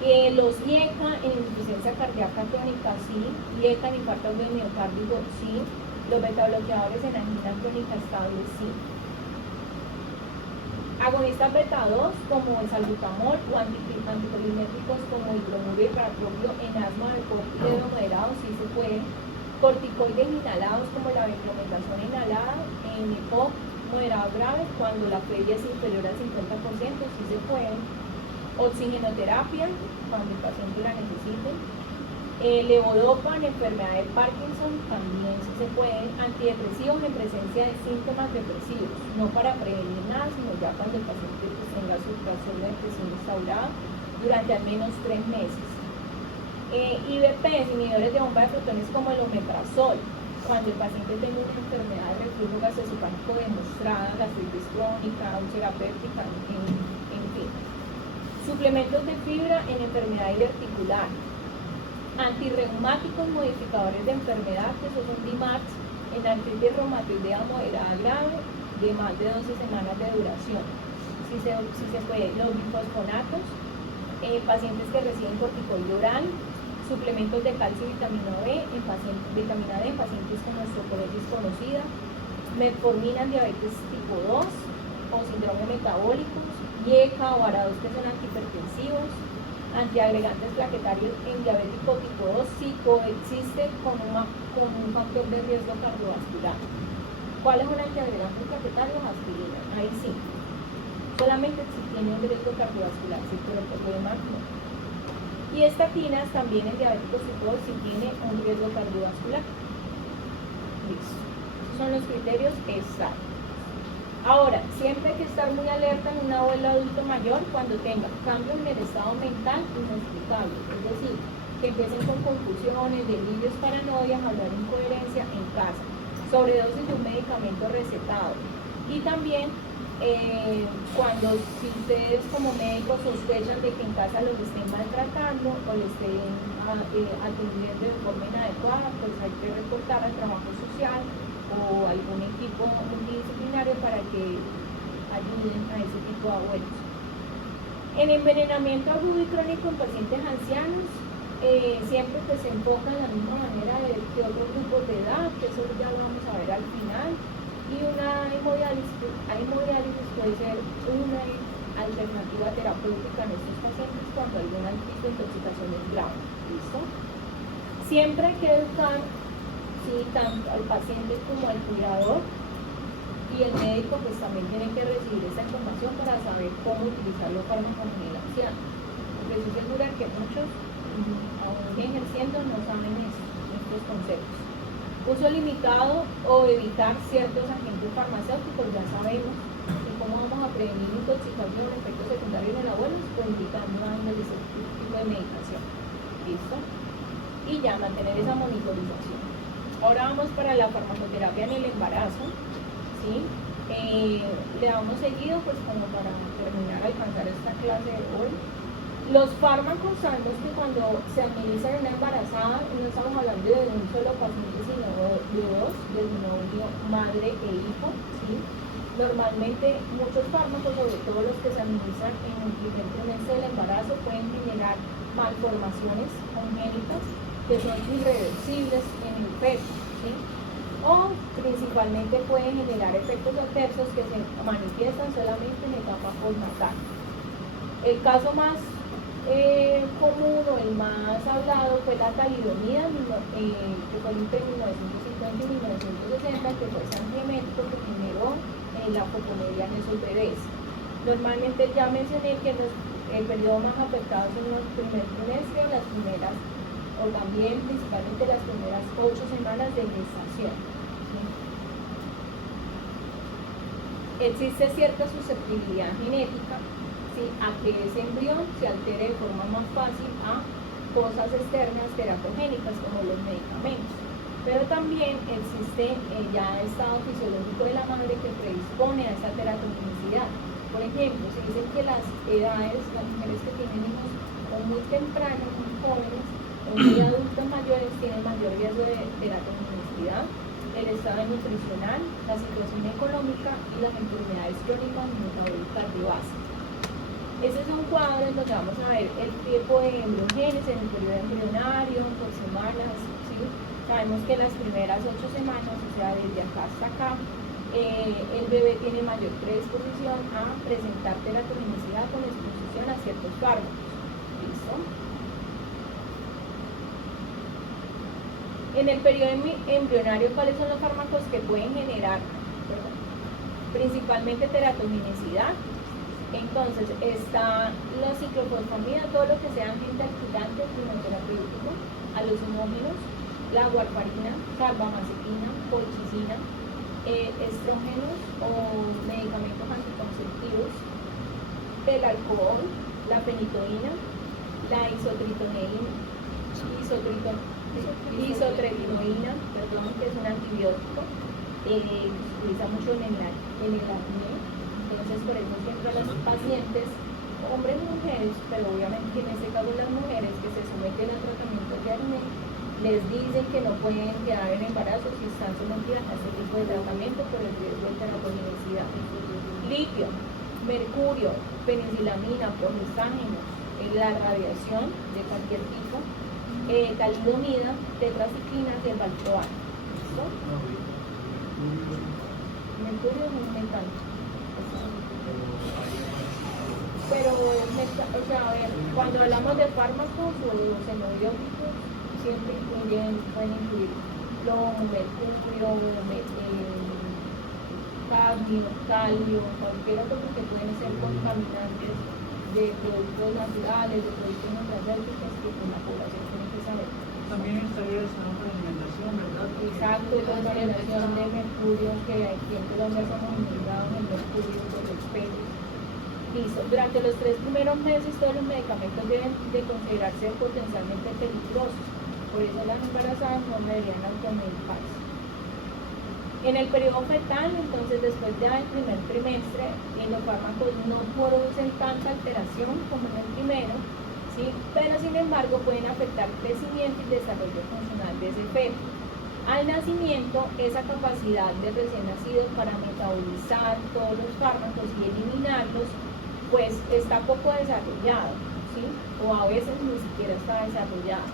Los IECA en insuficiencia cardíaca crónica, sí. IECA en infarto de miocárdico, sí. Los beta bloqueadores en angina crónica estable, sí. Agonistas beta 2 como el salbutamol o anticolinérgicos como hidromuro y parapropio en asma de dedo moderado sí se pueden. Corticoides inhalados como la beclomethasona inhalada en EPOC moderado grave cuando la feria es inferior al 50% sí se pueden. Oxigenoterapia cuando el paciente la necesite. Levodopa en enfermedad de Parkinson también sí se pueden. Antidepresivos en presencia de síntomas depresivos, no para prevenir nada, sino ya cuando el paciente pues, tenga su trastorno de depresión instaurado durante al menos 3 meses. IBP, inhibidores de bomba de protones como el omeprazol, cuando el paciente tenga una enfermedad de reflujo gastroesofágico demostrada, gastritis crónica, úlcera péptica, en fin. Suplementos de fibra en enfermedad diverticular. Antirreumáticos modificadores de enfermedad, que son DIMARS, en artritis reumatoidea moderada grave, de más de 12 semanas de duración. Si se puede, los bifosfonatos, pacientes que reciben corticoide oral, suplementos de calcio y vitamina D en pacientes con osteoporosis conocida, metformina en diabetes tipo 2 o síndrome metabólicos, IECA o ARA2 que son antihipertensivos, antiagregantes plaquetarios en diabético tipo 2 si coexiste con un factor de riesgo cardiovascular. ¿Cuál es un antiagregante plaquetario? Aspirina, ahí sí. Solamente si tiene un riesgo cardiovascular, sí, pero por lo demás no. Y estatinas también en diabéticos tipo 2 si tiene un riesgo cardiovascular. Listo. Esos son los criterios exactos. Ahora, siempre hay que estar muy alerta en un abuelo adulto mayor cuando tenga cambios en el estado mental inexplicables, es decir, que empiecen con confusiones, delirios, paranoias, hablar incoherencia en casa, sobredosis de un medicamento recetado. Y también cuando si ustedes como médicos sospechan de que en casa los estén maltratando o les estén atendiendo de forma inadecuada, pues hay que reportar al trabajo social o algún equipo multidisciplinario para que ayuden a ese tipo de abuelos. En envenenamiento agudo y crónico en pacientes ancianos, siempre pues, se enfoca de la misma manera de que otros grupos de edad, que eso ya lo vamos a ver al final. Y una hemodiálisis puede ser una alternativa terapéutica en estos pacientes cuando hay algún tipo de intoxicación es grave. ¿Listo? Siempre hay que educar, sí, tanto al paciente como al cuidador, y el médico pues también tiene que recibir esta información para saber cómo utilizar los fármacos en el anciano. Porque estoy segura que muchos, aún ejerciendo, no saben estos conceptos. Uso limitado o evitar ciertos agentes farmacéuticos, ya sabemos. Y cómo vamos a prevenir intoxicación o efectos secundarios en el abuelo, pues indicando ese tipo de medicación. ¿Listo? Y ya mantener esa monitorización. Ahora vamos para la farmacoterapia en el embarazo. ¿Sí? Le damos seguido pues como para terminar, alcanzar esta clase de hoy. Los fármacos, sabemos que cuando se administran en una embarazada no estamos hablando de un solo paciente, sino de dos, del binomio madre e hijo, ¿sí? Normalmente muchos fármacos, sobre todo los que se administran en el primer trimestre del embarazo, pueden generar malformaciones congénitas que son irreversibles en el feto, ¿sí? O principalmente pueden generar efectos adversos que se manifiestan solamente en etapa postnatal. El caso más común o el más hablado fue la talidomida, que fue entre 1950 y 1960, que fue antiemético que generó la focomelia en esos bebés. Normalmente ya mencioné que el periodo más afectado son los primeros trimestres, las primeras, o también principalmente las primeras 8 semanas de gestación. ¿Sí? Existe cierta susceptibilidad genética, ¿sí?, a que ese embrión se altere de forma más fácil a cosas externas teratogénicas como los medicamentos. Pero también existe ya estado fisiológico de la madre que predispone a esa teratogenicidad. Por ejemplo, se dice que las edades, las mujeres que tienen hijos o muy tempranos, muy jóvenes, o muy adultos mayores, tienen mayor riesgo de teratogenicidad, el estado nutricional, la situación económica y las enfermedades crónicas y metabólicas de base. Ese es un cuadro en donde vamos a ver el tiempo de embriogénesis en el periodo embrionario, por semanas, ¿sí? Sabemos que las primeras 8 semanas, o sea, desde acá hasta acá, el bebé tiene mayor predisposición a presentar teratogenicidad con exposición a ciertos fármacos. ¿Listo? En el periodo embrionario, ¿cuáles son los fármacos que pueden generar? Principalmente teratogenicidad. Entonces, está la ciclofosfamida, todo lo que sea agente alquilante, quimioterapéutico, alucinógenos, la warfarina, carbamazepina, colchicina, estrógenos o medicamentos anticonceptivos, el alcohol, la fenitoína, la isotretinoína, perdón, que es un antibiótico, se utiliza mucho en el acné. Entonces, por eso siempre a las pacientes, hombres y mujeres, pero obviamente en este caso las mujeres que se someten a tratamientos de acné, les dicen que no pueden quedar en embarazo si están sometidas a este tipo de tratamiento por el riesgo de teratogenicidad. Litio, mercurio, penicilamina, progestágeno, la radiación de cualquier tipo, talidomida, tetraciclina y el valproate. ¿Listo? Mercurio es un metal. Pero, o sea, a ver, cuando hablamos de fármacos o xenobióticos, siempre pueden incluir plomo, mercurio, cadmio, calio, cualquier otro, porque pueden ser contaminantes de productos naturales, de productos nutracéuticos que la población tiene que saber. También estaría relacionado con la alimentación, ¿verdad? Exacto, contaminación de mercurio, que aquí en Colombia somos inundados en mercurio por los peces. Listo. Durante los 3 primeros meses todos los medicamentos deben de considerarse potencialmente peligrosos. Por eso las embarazadas no deberían automedicarse. En el periodo fetal, entonces después del primer trimestre, los fármacos no producen tanta alteración como en el primero, ¿sí? Pero sin embargo pueden afectar el crecimiento y desarrollo funcional de ese feto. Al nacimiento, esa capacidad de recién nacidos para metabolizar todos los fármacos y eliminarlos, pues está poco desarrollado, ¿sí? O a veces ni siquiera está desarrollado.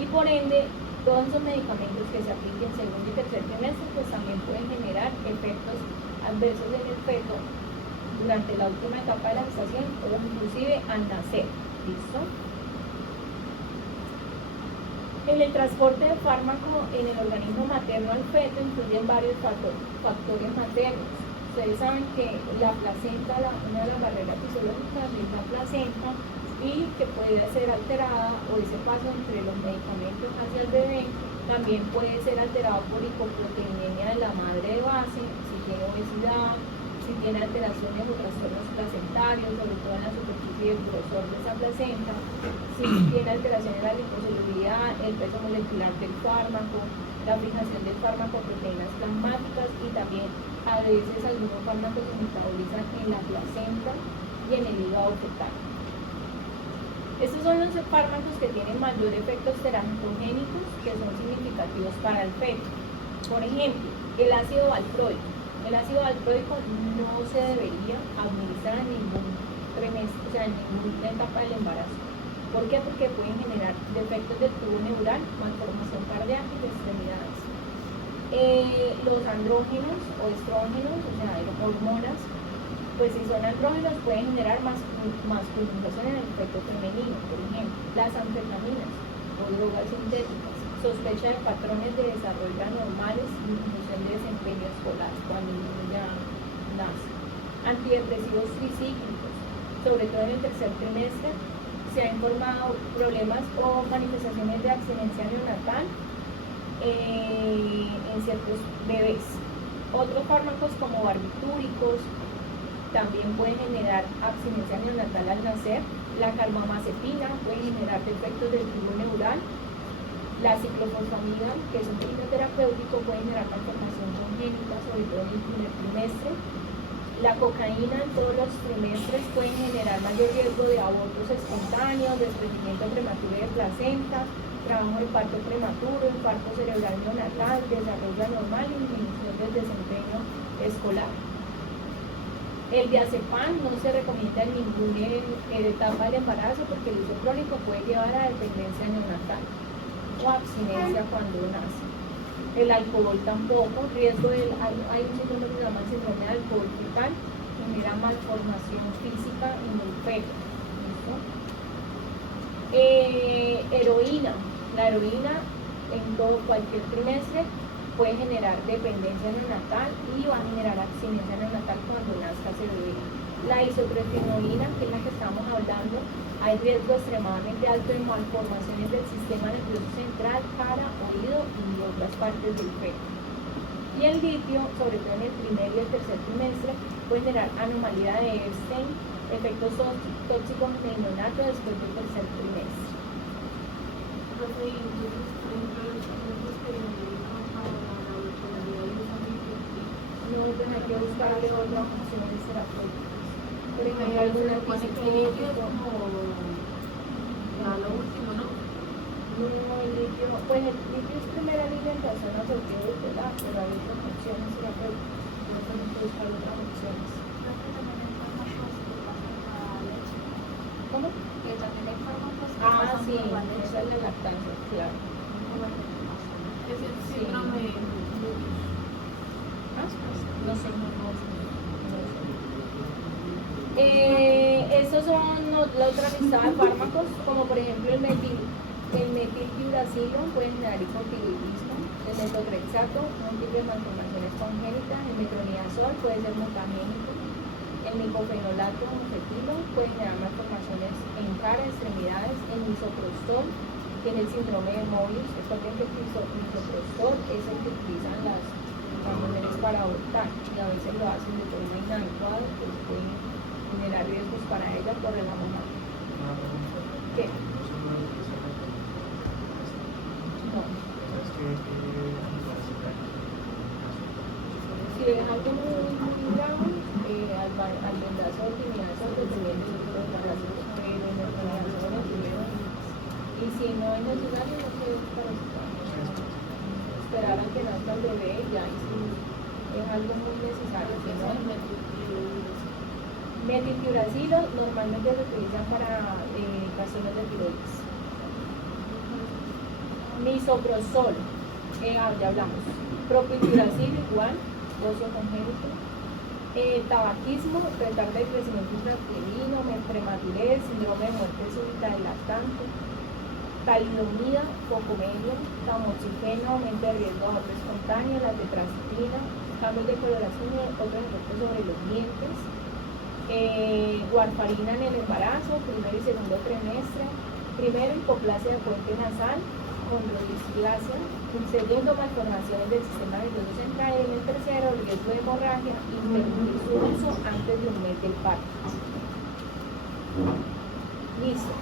Y por ende, Todos esos medicamentos que se apliquen segundo y tercer trimestre pues también pueden generar efectos adversos en el feto durante la última etapa de la gestación o inclusive al nacer. ¿Listo? En el transporte de fármaco en el organismo materno al feto influyen varios factores maternos. Ustedes saben que la placenta, una de las barreras fisiológicas es la placenta y que puede ser alterada o ese paso entre los medicamentos hacia el bebé también puede ser alterado por hipoproteinemia de la madre de base, si tiene obesidad, si tiene alteraciones o trastornos placentarios, sobre todo en la superficie del grosor de esa placenta, si tiene alteraciones en la liposolubilidad, el peso molecular del fármaco, la fijación del fármaco a proteínas plasmáticas y también a veces algunos fármacos se metabolizan en la placenta y en el hígado fetal. Estos son los fármacos que tienen mayor efectos teratogénicos que son significativos para el feto. Por ejemplo, el ácido valproico. El ácido valproico no se debería administrar en ningún trimestre, o sea, en ninguna etapa del embarazo. ¿Por qué? Porque pueden generar defectos del tubo neural, malformación cardíaca y de extremidades. Los andrógenos o estrógenos, o sea, hormonas, pues si son andrógenos pueden generar masculinización en el feto femenino, por ejemplo. Las anfetaminas o drogas sintéticas. Sospecha de patrones de desarrollo anormales y disminución de desempeño escolar cuando el niño ya nace. Antidepresivos tricíclicos, sobre todo en el tercer trimestre, se han informado problemas o manifestaciones de abstinencia neonatal en ciertos bebés. Otros fármacos como barbitúricos también pueden generar abstinencia neonatal al nacer. La carbamazepina puede generar defectos del tubo neural. La ciclofosfamida, que es un quimioterapéutico, puede generar malformación congénita, sobre todo en el primer trimestre. La cocaína en todos los trimestres puede generar mayor riesgo de abortos espontáneos, desprendimiento prematuro de placenta, trabajo de parto prematuro, infarto cerebral neonatal, desarrollo anormal y disminución del desempeño escolar. El diazepam no se recomienda en ninguna etapa del embarazo porque el uso crónico puede llevar a dependencia neonatal o abstinencia cuando nace. El alcohol tampoco, riesgo hay un síndrome que se llama síndrome de alcohol fetal, que genera malformación física en el feto. Heroína, la heroína en cualquier trimestre puede generar dependencia neonatal y va a generar abstinencia neonatal cuando nazca ese bebé. La isotretinoína, que es la que estamos hablando, hay riesgo extremadamente alto de malformaciones del sistema nervioso central, cara, oído y otras partes del feto. Y el litio, sobre todo en el primer y el tercer trimestre, puede generar anomalía de Epstein, efectos tóxicos en el neonato después del tercer trimestre. No, pues hay que buscarle otras opciones terapéuticas. Por ejemplo, algún antibiótico. Ya lo último, ¿no? No, el litio, pues el litio es primera línea en persona porque es verdad, pero hay otras opciones terapéuticas. Entonces tenemos que buscar otras opciones. ¿Cómo? Que también hay fármacos que Ah, pasan sí, por la leche. esa es la lactancia, claro. Es el síndrome de No sé, estos son la otra lista de fármacos, como por ejemplo el metiltiuracilo puede generar hipotiroidismo, el metotrexato, múltiples malformaciones congénitas, el metronidazol puede ser mutagénico, el micofenolato fetilo puede generar malformaciones en cara, extremidades, el misoprostol tiene el síndrome de Mobius, recuerden que el misoprostol es el que utilizan las mujeres para abortar y a veces lo hacen de forma inadecuada, pues pueden generar riesgos para ella por el mamá. ¿Qué? No. Si es algo muy grave, albendazol, timidazol, dependiendo del tipo de embarazo, y si no es necesario, no se para esperar a que nazca el bebé ya, y si es algo muy necesario, si no, metiltiuracilo normalmente se utiliza para trastornos de tiroides. Misoprostol, ya hablamos. Propiltiracil igual, gozo congénito. Tabaquismo, retardo de crecimiento intrauterino, prematurez, síndrome de muerte súbita del lactante. Talidomida, focomelia, tamoxifeno, aumento de riesgo de aborto espontáneo, la tetracitina, cambios de coloración y otros efectos sobre los dientes. Warfarina en el embarazo, primero y segundo trimestre. Primero, hipoplasia de puente nasal, condrodisplasia. En segundo, malformaciones del sistema nervioso central. Y en el tercero, riesgo de hemorragia, interrumpir su uso antes de un mes del parto. Listo.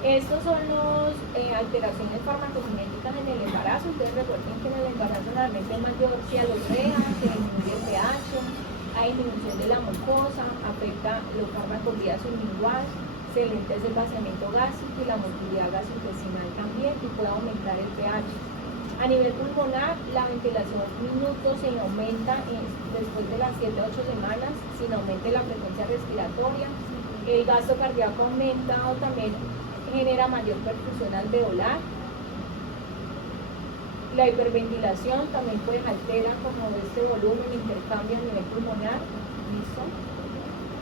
Estos son las alteraciones farmacogenéticas en el embarazo. Ustedes recuerden que en el embarazo normalmente hay mayor cialorrea, se disminuye el pH, hay disminución de la mucosa, afecta los fármacos vía sublingual, se lentece el vaciamiento gástrico y la motilidad gastrointestinal también, y puede aumentar el pH. A nivel pulmonar, la ventilación minutos se aumenta después de las 7 a 8 semanas, sin aumente la frecuencia respiratoria. El gasto cardíaco aumenta o también genera mayor perfusión alveolar. La hiperventilación también pues altera como este volumen, intercambio a nivel pulmonar. ¿Listo?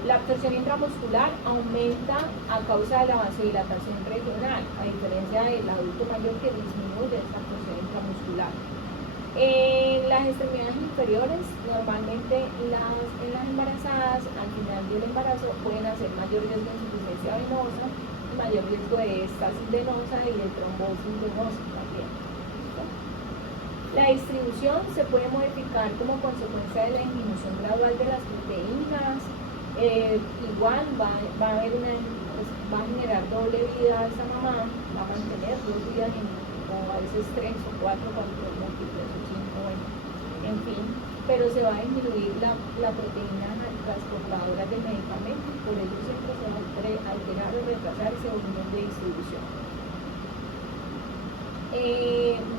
La absorción intramuscular aumenta a causa de la vasodilatación regional, a diferencia del adulto mayor que disminuye esta absorción intramuscular. En las extremidades inferiores, normalmente en las embarazadas, al final del embarazo pueden hacer mayor riesgo de insuficiencia venosa, mayor riesgo de estasis venosa y de trombosis venosa también. ¿Listo? La distribución se puede modificar como consecuencia de la disminución gradual de las proteínas. Igual va a generar doble vida a esta mamá, va a mantener 2 vidas o a veces 3 o 4 cuando múltiples o 5, bueno, en fin, pero se va a disminuir la proteína transportadora del medicamento y por eso siempre se va a alterar o retrasar ese volumen de distribución.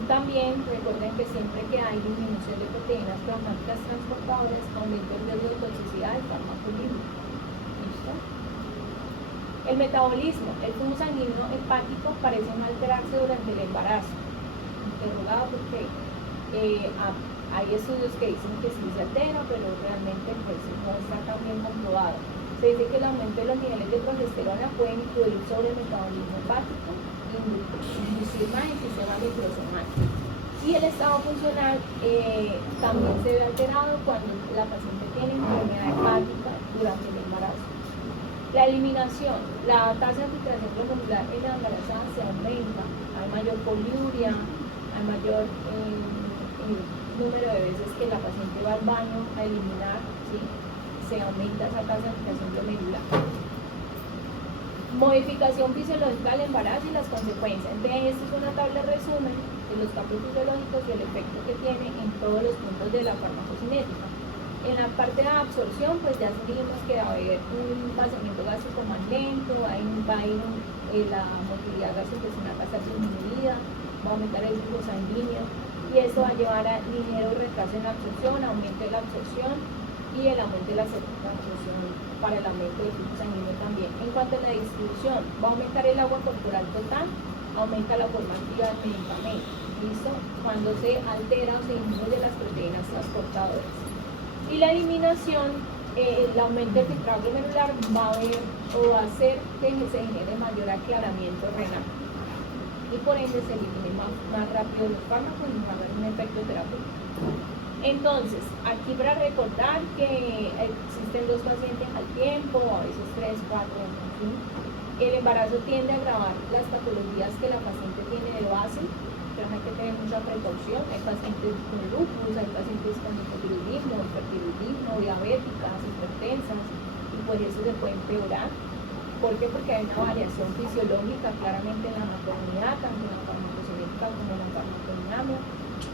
También recuerden que siempre que hay disminución de proteínas plasmáticas transportadoras, aumenta el riesgo de toxicidad del fármaco líquido. ¿Listo? El metabolismo, el flujo sanguíneo hepático parece no alterarse durante el embarazo. Interrogado porque hay estudios que dicen que sí se altera, pero realmente pues no está tan bien comprobado. Se dice que el aumento de los niveles de progesterona puede influir sobre el metabolismo hepático, inducir más el sistema microsomal. Y el estado funcional también se ve alterado cuando la paciente tiene enfermedad hepática durante el embarazo. La eliminación, la tasa de filtración glomerular en la embarazada se aumenta, hay mayor poliuria, hay mayor número de veces que la paciente va al baño a eliminar, ¿sí? Se aumenta esa tasa de filtración glomerular. Modificación fisiológica del embarazo y las consecuencias. Entonces, esta es una tabla de resumen de los cambios fisiológicos y el efecto que tiene en todos los puntos de la farmacocinética. En la parte de absorción, pues ya vimos que va a haber un vaciamiento gástrico más lento, va a ir la motilidad gastrointestinal va a estar disminuida, va a aumentar el flujo sanguíneo y esto va a llevar a ligero retraso en la absorción, aumento de la absorción y el aumento de la absorción para el aumento del flujo sanguíneo también. En cuanto a la distribución, va a aumentar el agua corporal total, aumenta la forma activa del medicamento. ¿Listo? Cuando se altera o se disminuye las proteínas transportadoras. Y la eliminación, el aumento del filtrado glomerular va a hacer que se genere mayor aclaramiento renal. Y por ende se elimine más rápido los fármacos y va a haber un efecto terapéutico. Entonces, aquí para recordar que existen 2 pacientes al tiempo, a veces 3, 4, en fin. El embarazo tiende a agravar las patologías que la paciente tiene de base, pero hay que tener mucha precaución. Hay pacientes con lupus, hay pacientes con hipotiroidismo, hipertiroidismo, diabéticas, hipertensas, y por eso se puede empeorar. ¿Por qué? Porque hay una variación fisiológica claramente en la anatomía, tanto en la farmacocinética como en la farmacodinámica.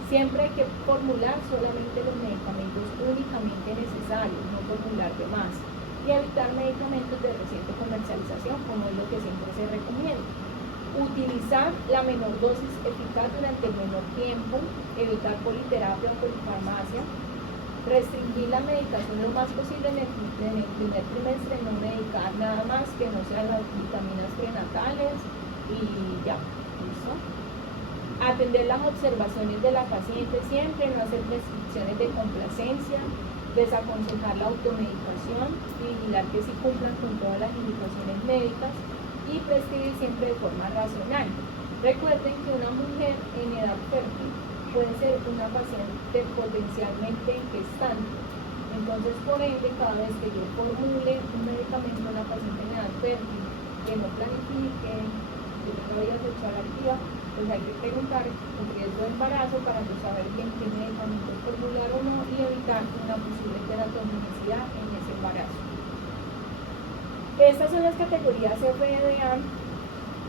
Siempre hay que formular solamente los medicamentos únicamente necesarios, no formular de más. Y evitar medicamentos de reciente comercialización, como es lo que siempre se recomienda. Utilizar la menor dosis eficaz durante el menor tiempo, evitar politerapia o polifarmacia, restringir la medicación lo más posible en el primer trimestre, no medicar nada más que no sean las vitaminas prenatales y ya, ¿listo? Atender las observaciones de la paciente siempre, no hacer prescripciones de complacencia, desaconsejar la automedicación, vigilar que sí cumplan con todas las indicaciones médicas y prescribir siempre de forma racional. Recuerden que una mujer en edad fértil puede ser una paciente potencialmente gestante. Entonces, por ende, cada vez que yo formule un medicamento a una paciente en edad fértil que no planifique, que tenga vida sexual activa, pues hay que preguntar el riesgo de embarazo para saber bien qué medicamento formular o no y evitar una posible teratogenicidad en ese embarazo. Estas son las categorías FDA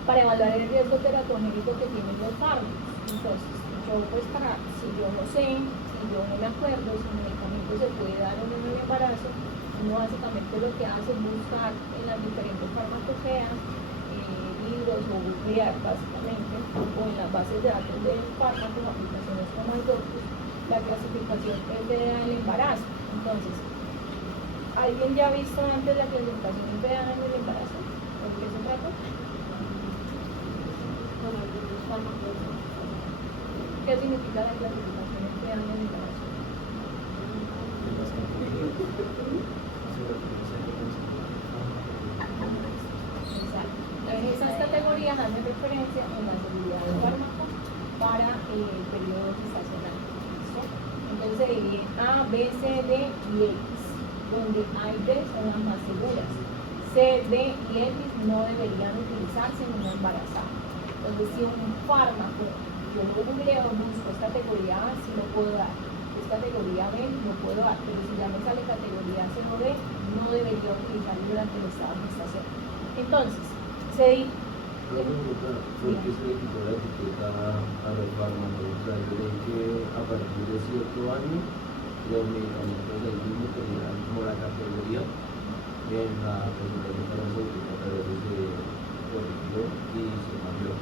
para evaluar el riesgo teratogénico que tienen los fármacos. Entonces, yo pues si yo no sé, si yo no me acuerdo si el medicamento se puede dar o no en el embarazo, uno básicamente lo que hace es buscar en las diferentes farmacopeas, libros o googlear básicamente, o en las bases de datos del fármaco, aplicaciones como iDocus, la clasificación FDA del embarazo. Entonces, ¿alguien ya ha visto antes la clasificación FDA en el embarazo? ¿De qué se trata? Con algunos fármacos. ¿Qué significa la clasificación FDA en el embarazo? Exacto. Esas categorías hacen referencia en la seguridad del fármaco para el periodo gestacional. ¿Sí? Entonces se divide A, B, C, D y X, donde A y B son las más seguras. C, D y X no deberían utilizarse en una embarazada. Entonces, si un fármaco, yo lo googleo, busco es categoría A, sí lo puedo dar. Es categoría B, no puedo dar. Pero si ya me sale categoría C o D, no debería utilizarlo durante el estado de gestación. Entonces, se ¿por qué se le quitó la etiqueta a los fármacos? O sea, yo leí que a partir de cierto año los medicamentos del mismo tenían como la categoría en la presentación farmacéutica, pero eso se corrigió y se cambió.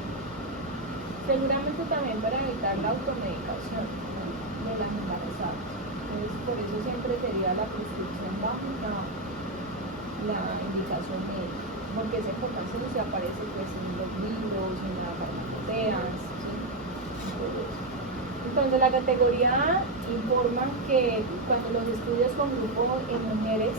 seguramente también para evitar la automedicación de las embarazadas. Entonces, por eso siempre sería la prescripción bajo la indicación médica, porque esa información se aparece pues en los libros, en las farmacopeas, ¿sí? Entonces, la categoría A informa que cuando los estudios con grupo en mujeres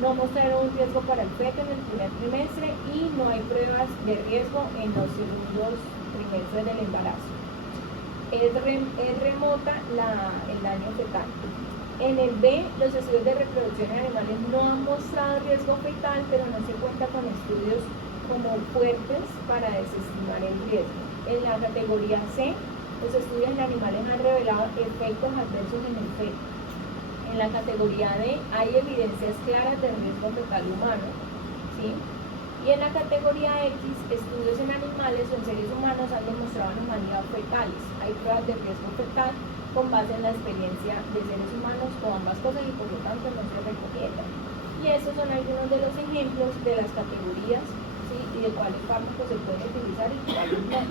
no mostraron un riesgo para el feto en el primer trimestre y no hay pruebas de riesgo en los segundos trimestres del embarazo. Es remota el daño fetal. En el B, los estudios de reproducción en animales no han mostrado riesgo fetal, pero no se cuenta con estudios como fuertes para desestimar el riesgo. En la categoría C, los estudios en animales han revelado efectos adversos en el feto. En la categoría D hay evidencias claras de riesgo fetal humano, ¿sí? Y en la categoría X, estudios en animales o en seres humanos han demostrado anomalías fetales. Hay pruebas de riesgo fetal con base en la experiencia de seres humanos o ambas cosas y por lo tanto no se recomiendan. Y estos son algunos de los ejemplos de las categorías, ¿sí? Y de cuáles fármacos se pueden utilizar y cuáles no.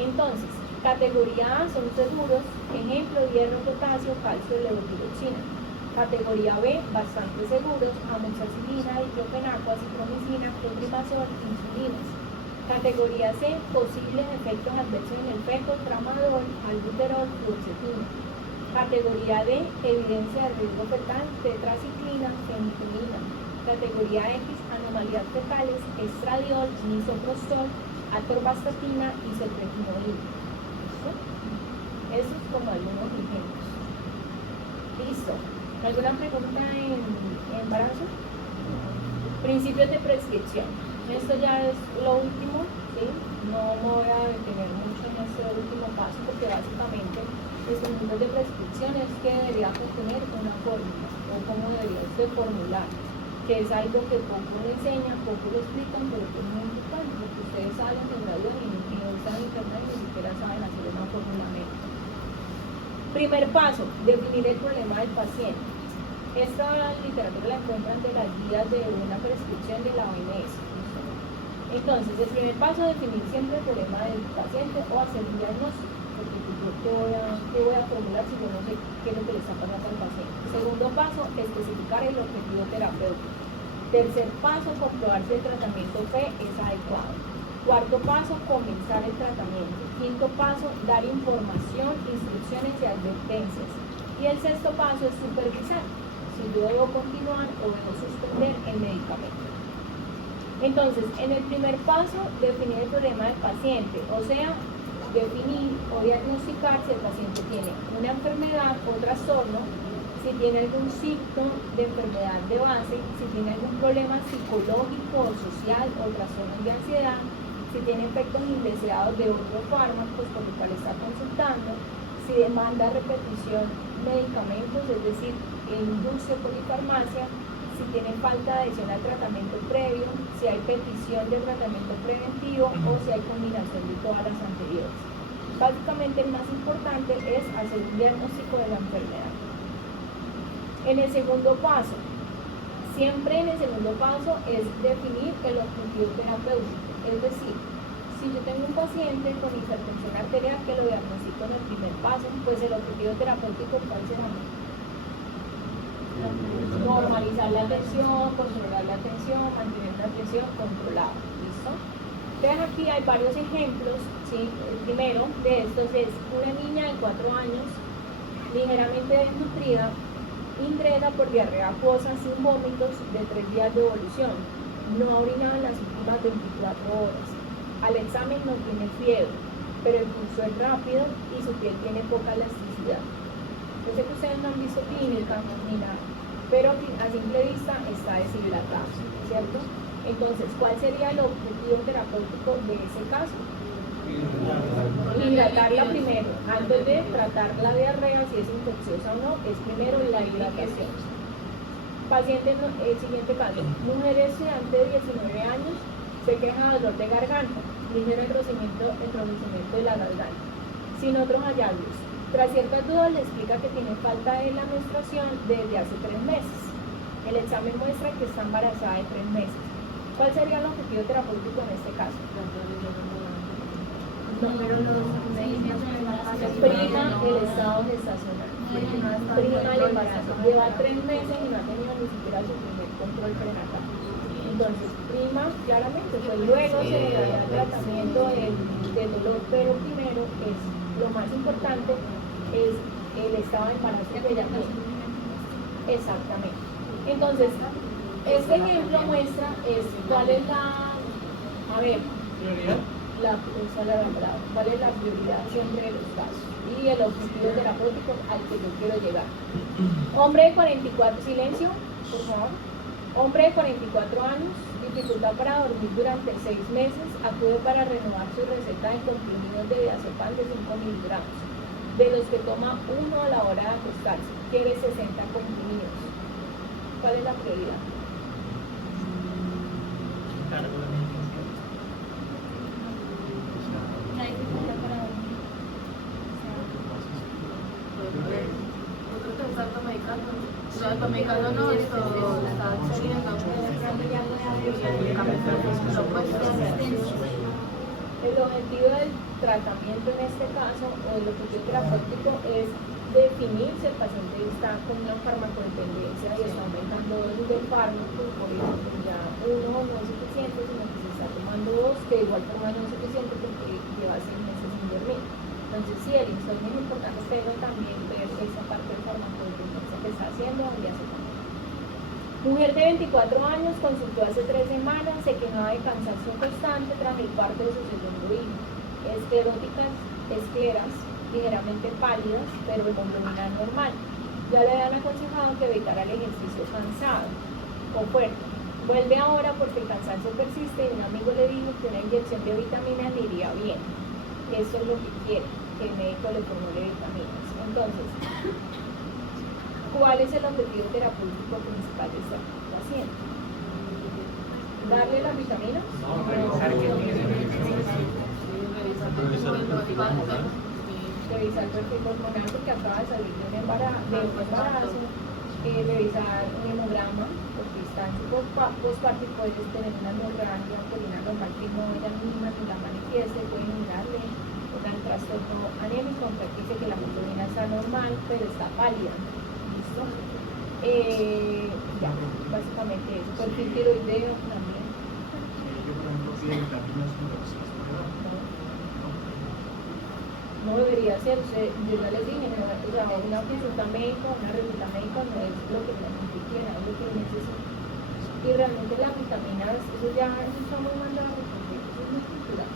Entonces, categoría A son seguros, ejemplo, hierro, potasio, calcio, levotiroxina. Categoría B, bastante seguros, amoxicilina, diclofenaco, acitromicina, clotrimazol, insulinas. Categoría C, posibles efectos adversos en el feto, tramadol, albuterol, fluoxetina. Categoría D, evidencia de riesgo fetal, tetraciclina, fenilina. Categoría X, anomalías fetales, estradiol, misoprostol, atorvastatina y secretinoína. Esos como algunos ejemplos. Listo. ¿Alguna pregunta en embarazo? Principios de prescripción. Esto ya es lo último, ¿sí? No me voy a detener mucho en este último paso porque básicamente los principios de prescripción es que debería contener una fórmula o cómo debería usted formular, que es algo que poco le enseñan, poco le explican, pero que es muy importante porque ustedes salen, se gradúan y están en internet y ni siquiera saben hacer una fórmula médica. Primer paso, definir el problema del paciente. Esta literatura la encuentran de las guías de una prescripción de la OMS. Entonces, el primer paso es definir siempre el problema del paciente o hacer un diagnóstico, porque ¿qué voy a formular si yo no sé qué es lo que le está pasando al paciente? Segundo paso, especificar el objetivo terapéutico. Tercer paso, comprobar si el tratamiento P es adecuado. Cuarto paso, comenzar el tratamiento. Quinto paso, dar información, instrucciones y advertencias. Y el sexto paso es supervisar si yo debo continuar o debo suspender el medicamento. Entonces, en el primer paso, definir el problema del paciente, o sea, definir o diagnosticar si el paciente tiene una enfermedad o trastorno, si tiene algún signo de enfermedad de base, si tiene algún problema psicológico o social o trastorno de ansiedad, si tiene efectos indeseados de otros fármacos por los cuales está consultando, si demanda repetición medicamentos, es decir, industria o polifarmacia, si tiene falta de adhesión al tratamiento previo, si hay petición de tratamiento preventivo o si hay combinación de todas las anteriores. Básicamente el más importante es hacer un diagnóstico de la enfermedad. En el segundo paso, siempre en el segundo paso es definir el objetivo terapéutico, es decir, si yo tengo un paciente con hipertensión arterial que lo diagnostico en el primer paso, pues el objetivo terapéutico, ¿cuál será? Normalizar la tensión, controlar la tensión, mantener la tensión controlada. ¿Listo? Entonces aquí hay varios ejemplos. ¿Sí? El primero de estos es una niña de 4 años, ligeramente desnutrida, ingresa por diarrea acuosa sin vómitos de 3 días de evolución. No ha orinado en las últimas 24 horas. Al examen no tiene fiebre, pero el pulso es rápido y su piel tiene poca elasticidad. Yo sé que ustedes no han visto clínica ni nada, pero a simple vista está deshidratada, ¿cierto? Entonces, ¿cuál sería el objetivo terapéutico de ese caso? Hidratarla primero. Antes de tratar la diarrea, si es infecciosa o no, es primero la hidratación. Paciente, el siguiente caso, mujer estudiante de 19 años, se queja de dolor de garganta, ligero enrojecimiento de la garganta, sin otros hallazgos. Tras ciertas dudas le explica que tiene falta de la menstruación desde hace 3 meses. El examen muestra que está embarazada de 3 meses. ¿Cuál sería el objetivo terapéutico en este caso? Pero los medicamentos del embarazo Prima el estado gestacional. Prima el embarazo. Lleva 3 meses y no ha tenido ni siquiera su primer control prenatal. Entonces, prima claramente, pues luego se le dará el tratamiento del dolor, pero primero es lo más importante es el estado de embarazo que ella tiene. Exactamente. Entonces, este ejemplo muestra cuál es la cuál es la prioridad siempre de los casos y el objetivo terapéutico al que yo quiero llegar. Hombre de 44, silencio, por favor. Hombre de 44 años, dificultad para dormir durante 6 meses, acude para renovar su receta de comprimidos de diazepam de 5 miligramos, de los que toma 1 a la hora de acostarse, quiere 60 comprimidos. ¿Cuál es la prioridad? la dificultad para dormir. Otro que está automedicando. No, automedicando no, esto está saliendo. El objetivo del tratamiento en este caso, o el objetivo terapéutico, es definir si el paciente está con una farmacodependencia y está aumentando dosis del fármaco, por ejemplo, ya 1 no es suficiente, sino que se está tomando 2, que de igual forma no es suficiente porque lleva 6 meses sin dormir. Entonces, sí, el insomnio es importante, pero también ver esa parte del farmacodependencia que está haciendo y hace también. Mujer de 24 años consultó hace 3 semanas, se quejaba de cansancio constante tras el parto de su segundo hijo. Escleras ligeramente pálidas, pero hemoglobina normal. Ya le habían aconsejado que evitara el ejercicio cansado o fuerte. Vuelve ahora porque el cansancio persiste y un amigo le dijo que una inyección de vitaminas le iría bien. Eso es lo que quiere, que el médico le formule vitaminas. Entonces, ¿cuál es el objetivo terapéutico principal de este paciente? ¿Darle las vitaminas? Revisar el perfil hormonal porque acaba de salir de un embarazo, revisar un hemograma porque está en su postparto y puede tener una hemorragia uterina normal que no ella misma ni la manifieste, puede generarle un trastorno anémico, aunque dice que la hemoglobina está normal, pero está pálida. ¿Listo? Ya, básicamente eso. Perfil tiroideo también. Yo, por ejemplo, pide vitaminas con dosis, ¿verdad? No debería ser, yo ya les dije, no, o sea, una consulta médica, una receta médica no es lo que la gente quiera, es lo que necesita. Y realmente las vitaminas, eso ya está muy mandado, porque eso es muy cultural.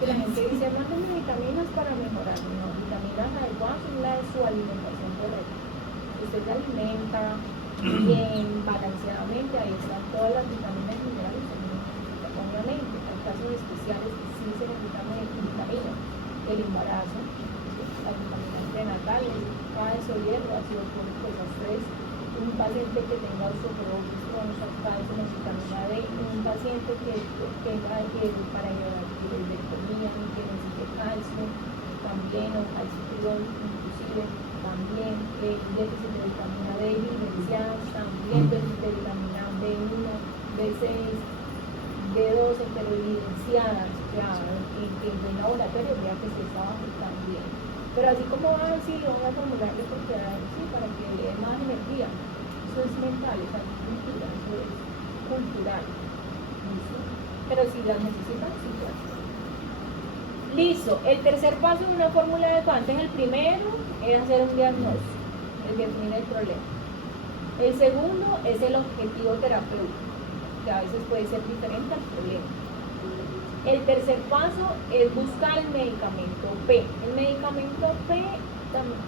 Que la gente dice, mándame vitaminas para mejorar. No, vitaminas adecuadas son la de su alimentación correcta. Usted se alimenta bien, balanceadamente, ahí están todas las vitaminas y minerales que uno necesita. Obviamente, hay casos especiales que sí se necesitan vitaminas. El embarazo, las vitaminas prenatales, cáncer, hierro, ácido fólico, esas tres. Un paciente que tenga osteoporosis, cáncer, vitamina D, un paciente que tenga para hidratación, que necesite calcio, también, o calcitriol, inclusive, también, déficit de vitamina D evidenciadas, también déficit de vitamina B1, B6, D12, pero evidenciadas, ya, en el laboratorio vea que se estaba afectando bien. Pero así como sí, lo van a formularle porque sí, para que le dé más energía. Eso es mental, esa es cultura, eso es cultural. ¿Listo? Pero si las necesitan, sí, claro. Listo, el tercer paso de una fórmula adecuada. Antes el primero era hacer un diagnóstico, el definir el problema. El segundo es el objetivo terapéutico, que a veces puede ser diferente al problema. El tercer paso es buscar el medicamento P. El medicamento P,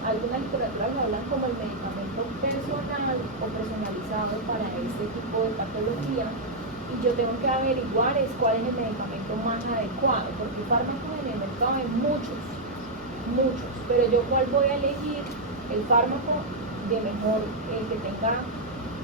algunas literaturas lo hablan como el medicamento personal o personalizado para este tipo de patología. Y yo tengo que averiguar cuál es el medicamento más adecuado, porque fármacos en el mercado hay muchos, pero yo cuál voy a elegir, el fármaco de mejor, el que tenga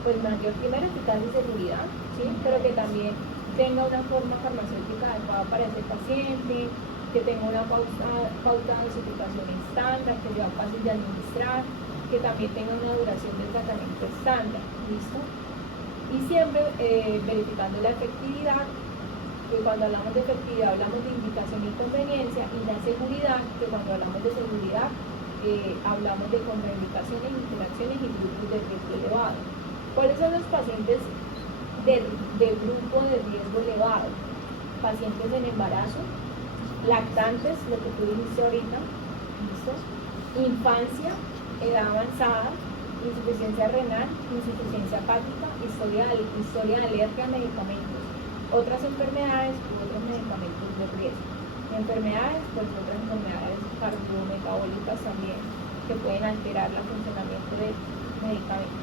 pues mayor primera eficacia y seguridad, ¿sí? Pero que también tenga una forma farmacéutica adecuada para ese paciente, que tenga una pauta de dosificación estándar, que sea fácil de administrar, que también tenga una duración del tratamiento estándar, ¿listo? Y siempre verificando la efectividad, que cuando hablamos de efectividad hablamos de indicación y conveniencia, y la seguridad, que cuando hablamos de seguridad hablamos de contraindicaciones, interacciones y grupos de riesgo elevado. ¿Cuáles son los pacientes de grupo de riesgo elevado? Pacientes en embarazo, lactantes, lo que tú dijiste ahorita, ¿listo? Infancia, edad avanzada, insuficiencia renal, insuficiencia hepática, historia de alergia a medicamentos, otras enfermedades u otros medicamentos de riesgo. Enfermedades, pues otras enfermedades cardiometabólicas también que pueden alterar el funcionamiento del medicamento.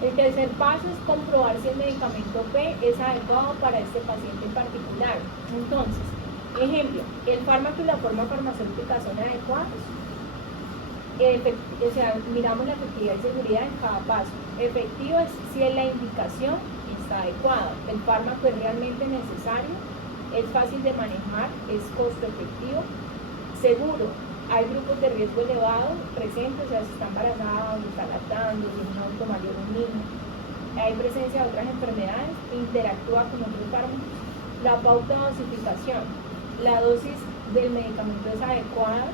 El tercer paso es comprobar si el medicamento P es adecuado para este paciente en particular. Entonces, ejemplo, el fármaco y la forma farmacéutica son adecuados. O sea, miramos la efectividad y seguridad en cada paso. Efectivo es si la indicación está adecuada, el fármaco es realmente necesario, es fácil de manejar, es costo efectivo, seguro. Hay grupos de riesgo elevado presentes, o sea, si está embarazada, si está lactando, si es un adulto mayor o un niño. Hay presencia de otras enfermedades, interactúa con otros fármacos. La pauta de dosificación, la dosis del medicamento es adecuada,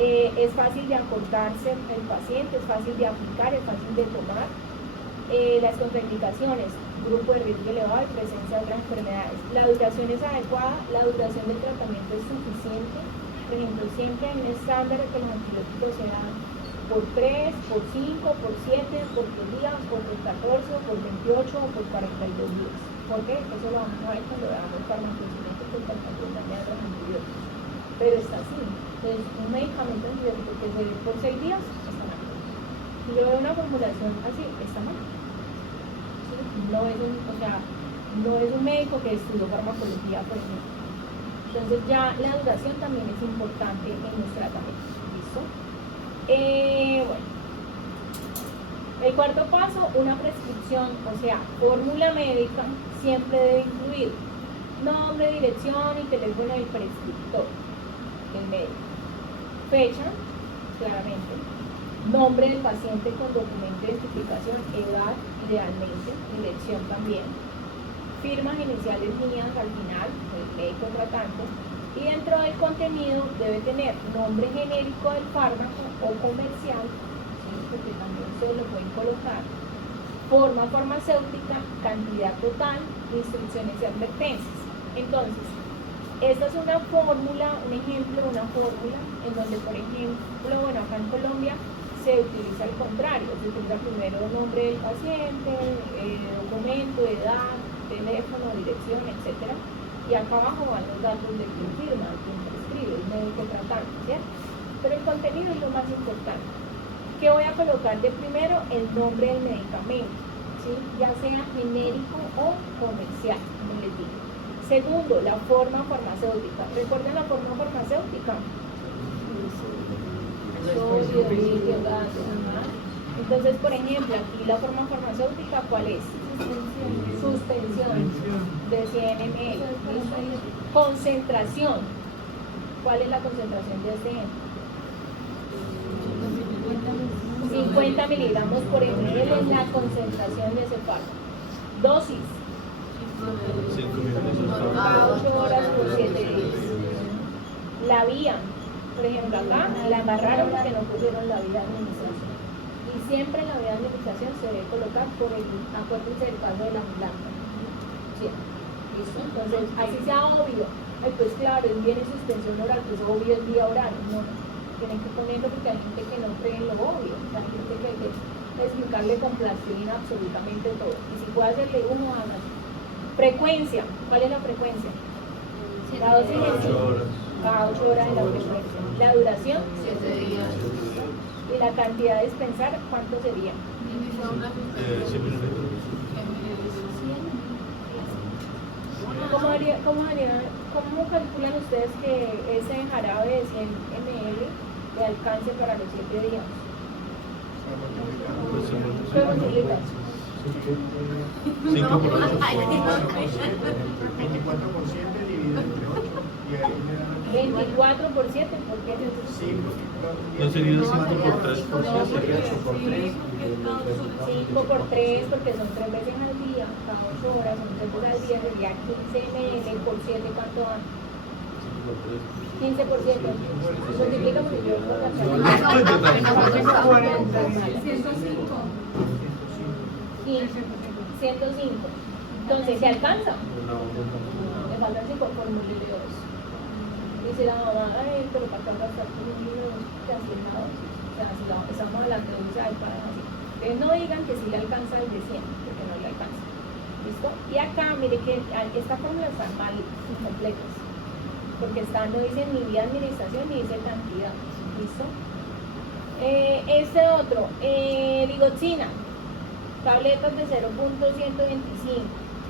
es fácil de acordarse el paciente, es fácil de aplicar, es fácil de tomar. Las contraindicaciones, grupo de riesgo elevado y presencia de otras enfermedades. La duración es adecuada, la duración del tratamiento es suficiente. Por ejemplo, siempre hay un estándar de que los antibióticos serán por 3, por 5, por 7, por 3 días, por 14, por 28 o por 42 días. ¿Por qué? Eso lo vamos a ver cuando veamos farmacocinéticos con tratamiento de otros antibióticos. Pero está así. Entonces, un medicamento antibiótico que se dé por 6 días está mal. Si yo veo una formulación así, está mal. ¿Sí? No es un médico que estudió farmacología, por ejemplo. Entonces ya la duración también es importante en los tratamientos, ¿listo? Bueno, el cuarto paso, una prescripción, o sea, fórmula médica siempre debe incluir nombre, dirección y teléfono del prescriptor, el médico, fecha, claramente, nombre del paciente con documento de identificación, edad, idealmente, dirección también, firmas iniciales mías al final, el médico tratante, y dentro del contenido debe tener nombre genérico del fármaco o comercial, ¿sí? Porque también se lo pueden colocar, forma farmacéutica, cantidad total, instrucciones y advertencias. Entonces, esta es una fórmula, un ejemplo de una fórmula en donde, por ejemplo, bueno, acá en Colombia se utiliza el contrario, se utiliza primero el nombre del paciente, documento, edad, teléfono, dirección, etc. Y acá abajo van los datos de quien firma, quien prescribe, el médico tratante, ¿cierto? Pero el contenido es lo más importante. ¿Qué voy a colocar de primero? El nombre del medicamento, ¿sí? Ya sea genérico o comercial, como les digo. Segundo, la forma farmacéutica. ¿Recuerdan la forma farmacéutica? Sodio, litio, gas, ajá. Entonces, por ejemplo, aquí la forma farmacéutica, ¿cuál es? Suspensión de 100 ml. Concentración. ¿Cuál es la concentración de este? 50 miligramos por ml es la concentración de ese fármaco. Dosis. A 8 horas por 7 días. La vía, por ejemplo, acá la agarraron porque no pusieron la vía de administración. Y siempre la vía de administración se debe colocar por el, acuérdense del caso de la ambulancia. ¿Sí? ¿Listo? Entonces, así sea obvio. Ay, pues claro, él viene suspensión oral, pues obvio es vía oral. No, tienen que ponerlo porque hay gente que no cree en lo obvio. O sea, hay gente que hay que explicarle con plastilina absolutamente todo. Y si puede hacerle uno, hágalo. Frecuencia, ¿cuál es la frecuencia? La dosis a 8 horas de la frecuencia. La duración, 7 días. y la cantidad de dispensar, ¿cuánto sería? ¿Cómo calculan ustedes que ese jarabe de 100 ml le alcance para los 7 días? ¿Qué multiplicas? 5 por 8. 24% dividido entre 8. Y ahí le dan 24 por 7, ¿por qué? Sí, No sería 5 por 3 por 7. sería 8 por 3. 5 por 3, porque son 3 veces al día, cada 8 horas, son 3 veces al día, sería 15 ml por 7, ¿cuánto van? 15 por 7. Multiplica porque yo por la 105. Entonces, ¿se alcanza? Le faltan 5 por mililitros. Dice la mamá, ay, pero para acá gastar con un libro cancelado. O sea, si estamos hablando de usar para así. Entonces no digan que sí le alcanza el de 100, porque no le alcanza. ¿Listo? Y acá, mire que esta fórmula está mal incompletas. Porque no dice ni vía de administración ni dice cantidad. ¿Listo? Este otro, digoxina. Tabletas de 0.125.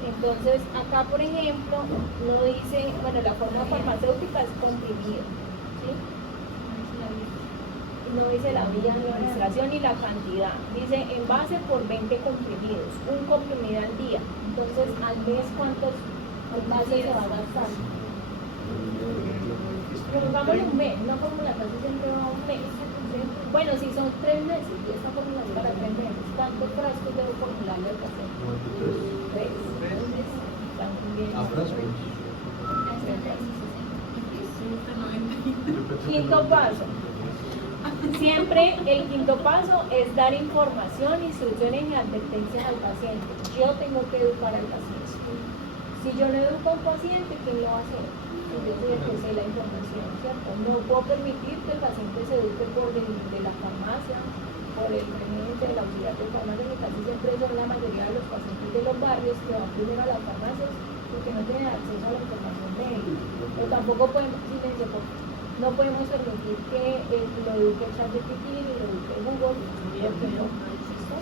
Entonces, acá, por ejemplo, no dice, bueno, la forma farmacéutica es comprimido, ¿sí? No dice la vía de administración ni la cantidad. Dice envase por 20 comprimidos, un comprimido al día. Entonces, al mes, ¿cuántos envases se va a gastar? Pongámosle un mes, una fórmula casi siempre va a un mes. Bueno, si son 3 meses, y esta fórmula es para 3 meses, ¿cuántos frascos debo formularle al paciente? 3. A frascos. Quinto paso. Siempre el quinto paso es dar información, instrucciones y advertencias al paciente. Yo tengo que educar al paciente. Si yo no educo a un paciente, ¿quién lo va a hacer? Yo soy el que sé la información, ¿cierto? No puedo permitir que el paciente se eduque por el de la farmacia, por el gerente, el auxiliar de farmacia, que casi siempre son la mayoría de los pacientes de los barrios que van primero a las farmacias porque no tienen acceso a la información médica. Pero tampoco podemos, no podemos permitir que lo eduque ChatGPT ni lo eduque Google, porque no, ¿listo?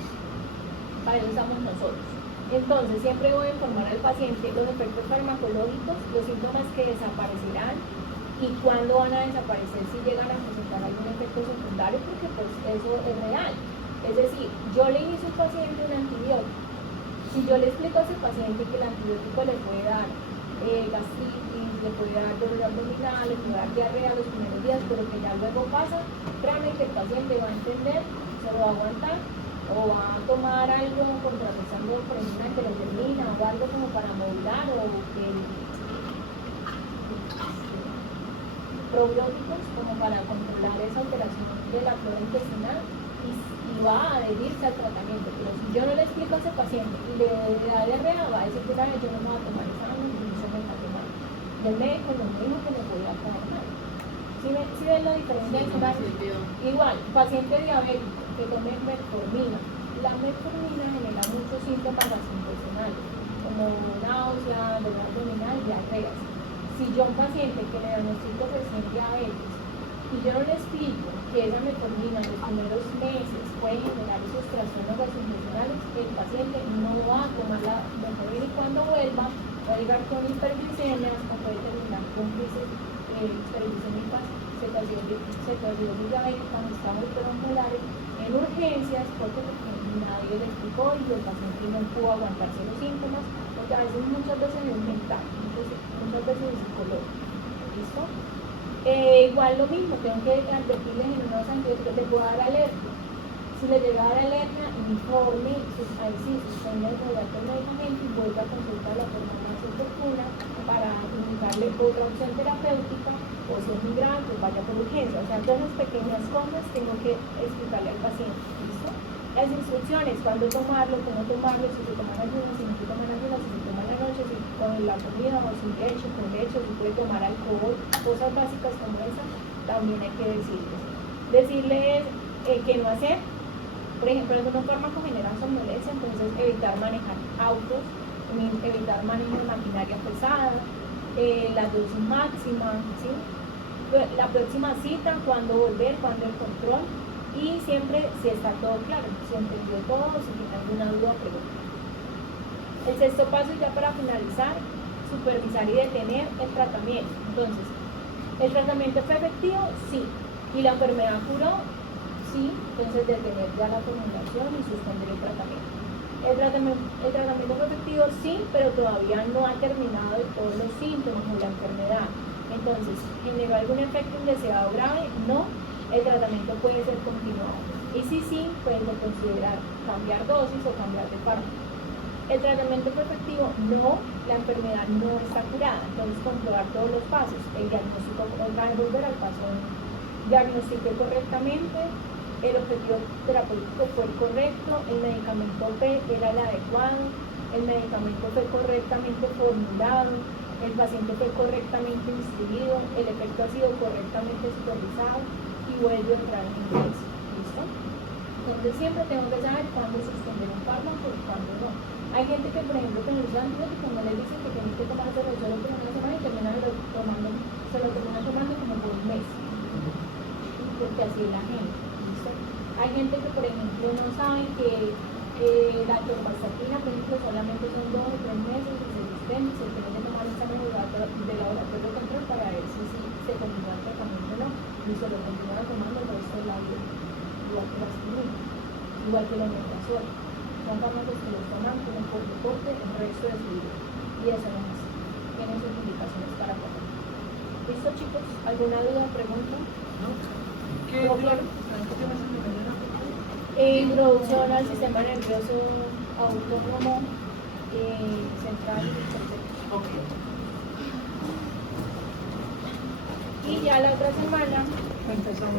Para eso estamos nosotros. Entonces, siempre voy a informar al paciente los efectos farmacológicos, los síntomas que desaparecerán y cuándo van a desaparecer si llegan a presentar algún efecto secundario, porque pues eso es real. Es decir, yo le inicio al paciente un antibiótico. Si yo le explico a ese paciente que el antibiótico le puede dar gastritis, le puede dar dolor abdominal, le puede dar diarrea los primeros días, pero que ya luego pasa, créanme que el paciente va a entender, se lo va a aguantar, o va a tomar algo contrarrestando, por ejemplo, una telotermina o algo como para modular, o probióticos como para controlar esa alteración de la flora intestinal y va a adherirse al tratamiento. Pero si yo no le explico a ese paciente y le da diarrea, va a decir que yo no me voy a tomar esa y no se me está tomando. del médico no me dijo que me podía caer mal. ¿Sí ven la diferencia de escenario? Igual, paciente diabético que tome metformina. La metformina genera muchos síntomas gastrointestinales, como náusea, dolor abdominal, diarreas. Si yo a un paciente que le diagnostico recién diabetes y yo no le explico que esa metformina en los primeros meses puede generar esos trastornos gastrointestinales, el paciente no va a tomar la metformina y cuando vuelva va a llegar con hiperglicemias o puede terminar con crisis hiperglicémicas, cetoacidosis diabética, estados bronquiolares en urgencias porque nadie le explicó y el paciente no pudo aguantarse los síntomas, porque a veces muchas veces es mental, muchas veces es psicológico. ¿Listo? Igual lo mismo, tengo que advertirles en unos antibióticos, le puedo dar alergia. Si le llega a dar alergia, informe, suspende el medicamento y vuelve a consultar a la forma más oportuna para indicarle otra opción terapéutica, o si es muy grave, pues vaya por urgencia. O sea, todas las pequeñas cosas tengo que explicarle al paciente. ¿Listo? Las instrucciones, cuándo tomarlo, cómo tomarlo, si se toman ayunas, si no se toman ayunas, si se toma en la noche, si con la comida o sin leche, con leche, si puede tomar alcohol, cosas básicas como esa, también hay que decirles. Decirles qué no hacer. Por ejemplo, algunos fármacos generan somnolencia, entonces evitar manejar autos, evitar manejo de maquinaria pesada, la dosis máxima, ¿sí? La próxima cita, cuándo volver, cuándo el control. Y siempre, si está todo claro, si entendió todo, si tiene alguna duda, pregunta. El sexto paso, ya para finalizar, supervisar y detener el tratamiento. Entonces, ¿el tratamiento fue efectivo? Sí. ¿Y la enfermedad curó? Sí. Entonces, detener ya la formulación y suspender el tratamiento. ¿El tratamiento fue efectivo? Sí, pero todavía no ha terminado de todos los síntomas o la enfermedad. Entonces, ¿generó algún efecto indeseado grave? No. El tratamiento puede ser continuado. Y si sí, pueden considerar cambiar dosis o cambiar de fármaco. ¿El tratamiento fue efectivo? No, la enfermedad no está curada. Entonces, comprobar todos los pasos. El diagnóstico, otra vez volver al paso 1. Diagnostiqué correctamente, el objetivo terapéutico fue el correcto, el medicamento fue era el adecuado, el medicamento fue correctamente formulado, el paciente fue correctamente instruido, el efecto ha sido correctamente supervisado y vuelve a entrar en inglés. ¿Listo? Entonces siempre tengo que saber cuándo suspender un fármaco y cuándo no. Hay gente que, por ejemplo, con los antibióticos no les dicen que tienen que tomárselo solo por una semana y se lo terminan tomando como por un mes. Porque así es la gente. ¿Listo? Hay gente que, por ejemplo, no sabe que la atorvastatina, por ejemplo, solamente son 2 o 3 meses y se suspende, se tiene que tomar un examen de laboratorio de control para ver si se continúa el tratamiento o no, y se lo continúan tomando el resto de la vida, igual que la aspirina, igual que la omeprazol. Son fármacos que los toman como por deporte el resto de su vida, y eso no es así. Tienen sus indicaciones para comer. ¿Listo, chicos? ¿Alguna duda o pregunta? ¿No? ¿Qué ¿Todo claro? temas se me mañana? Introducción al sistema nervioso autónomo central. Ok. Y ya la otra semana Empezamos.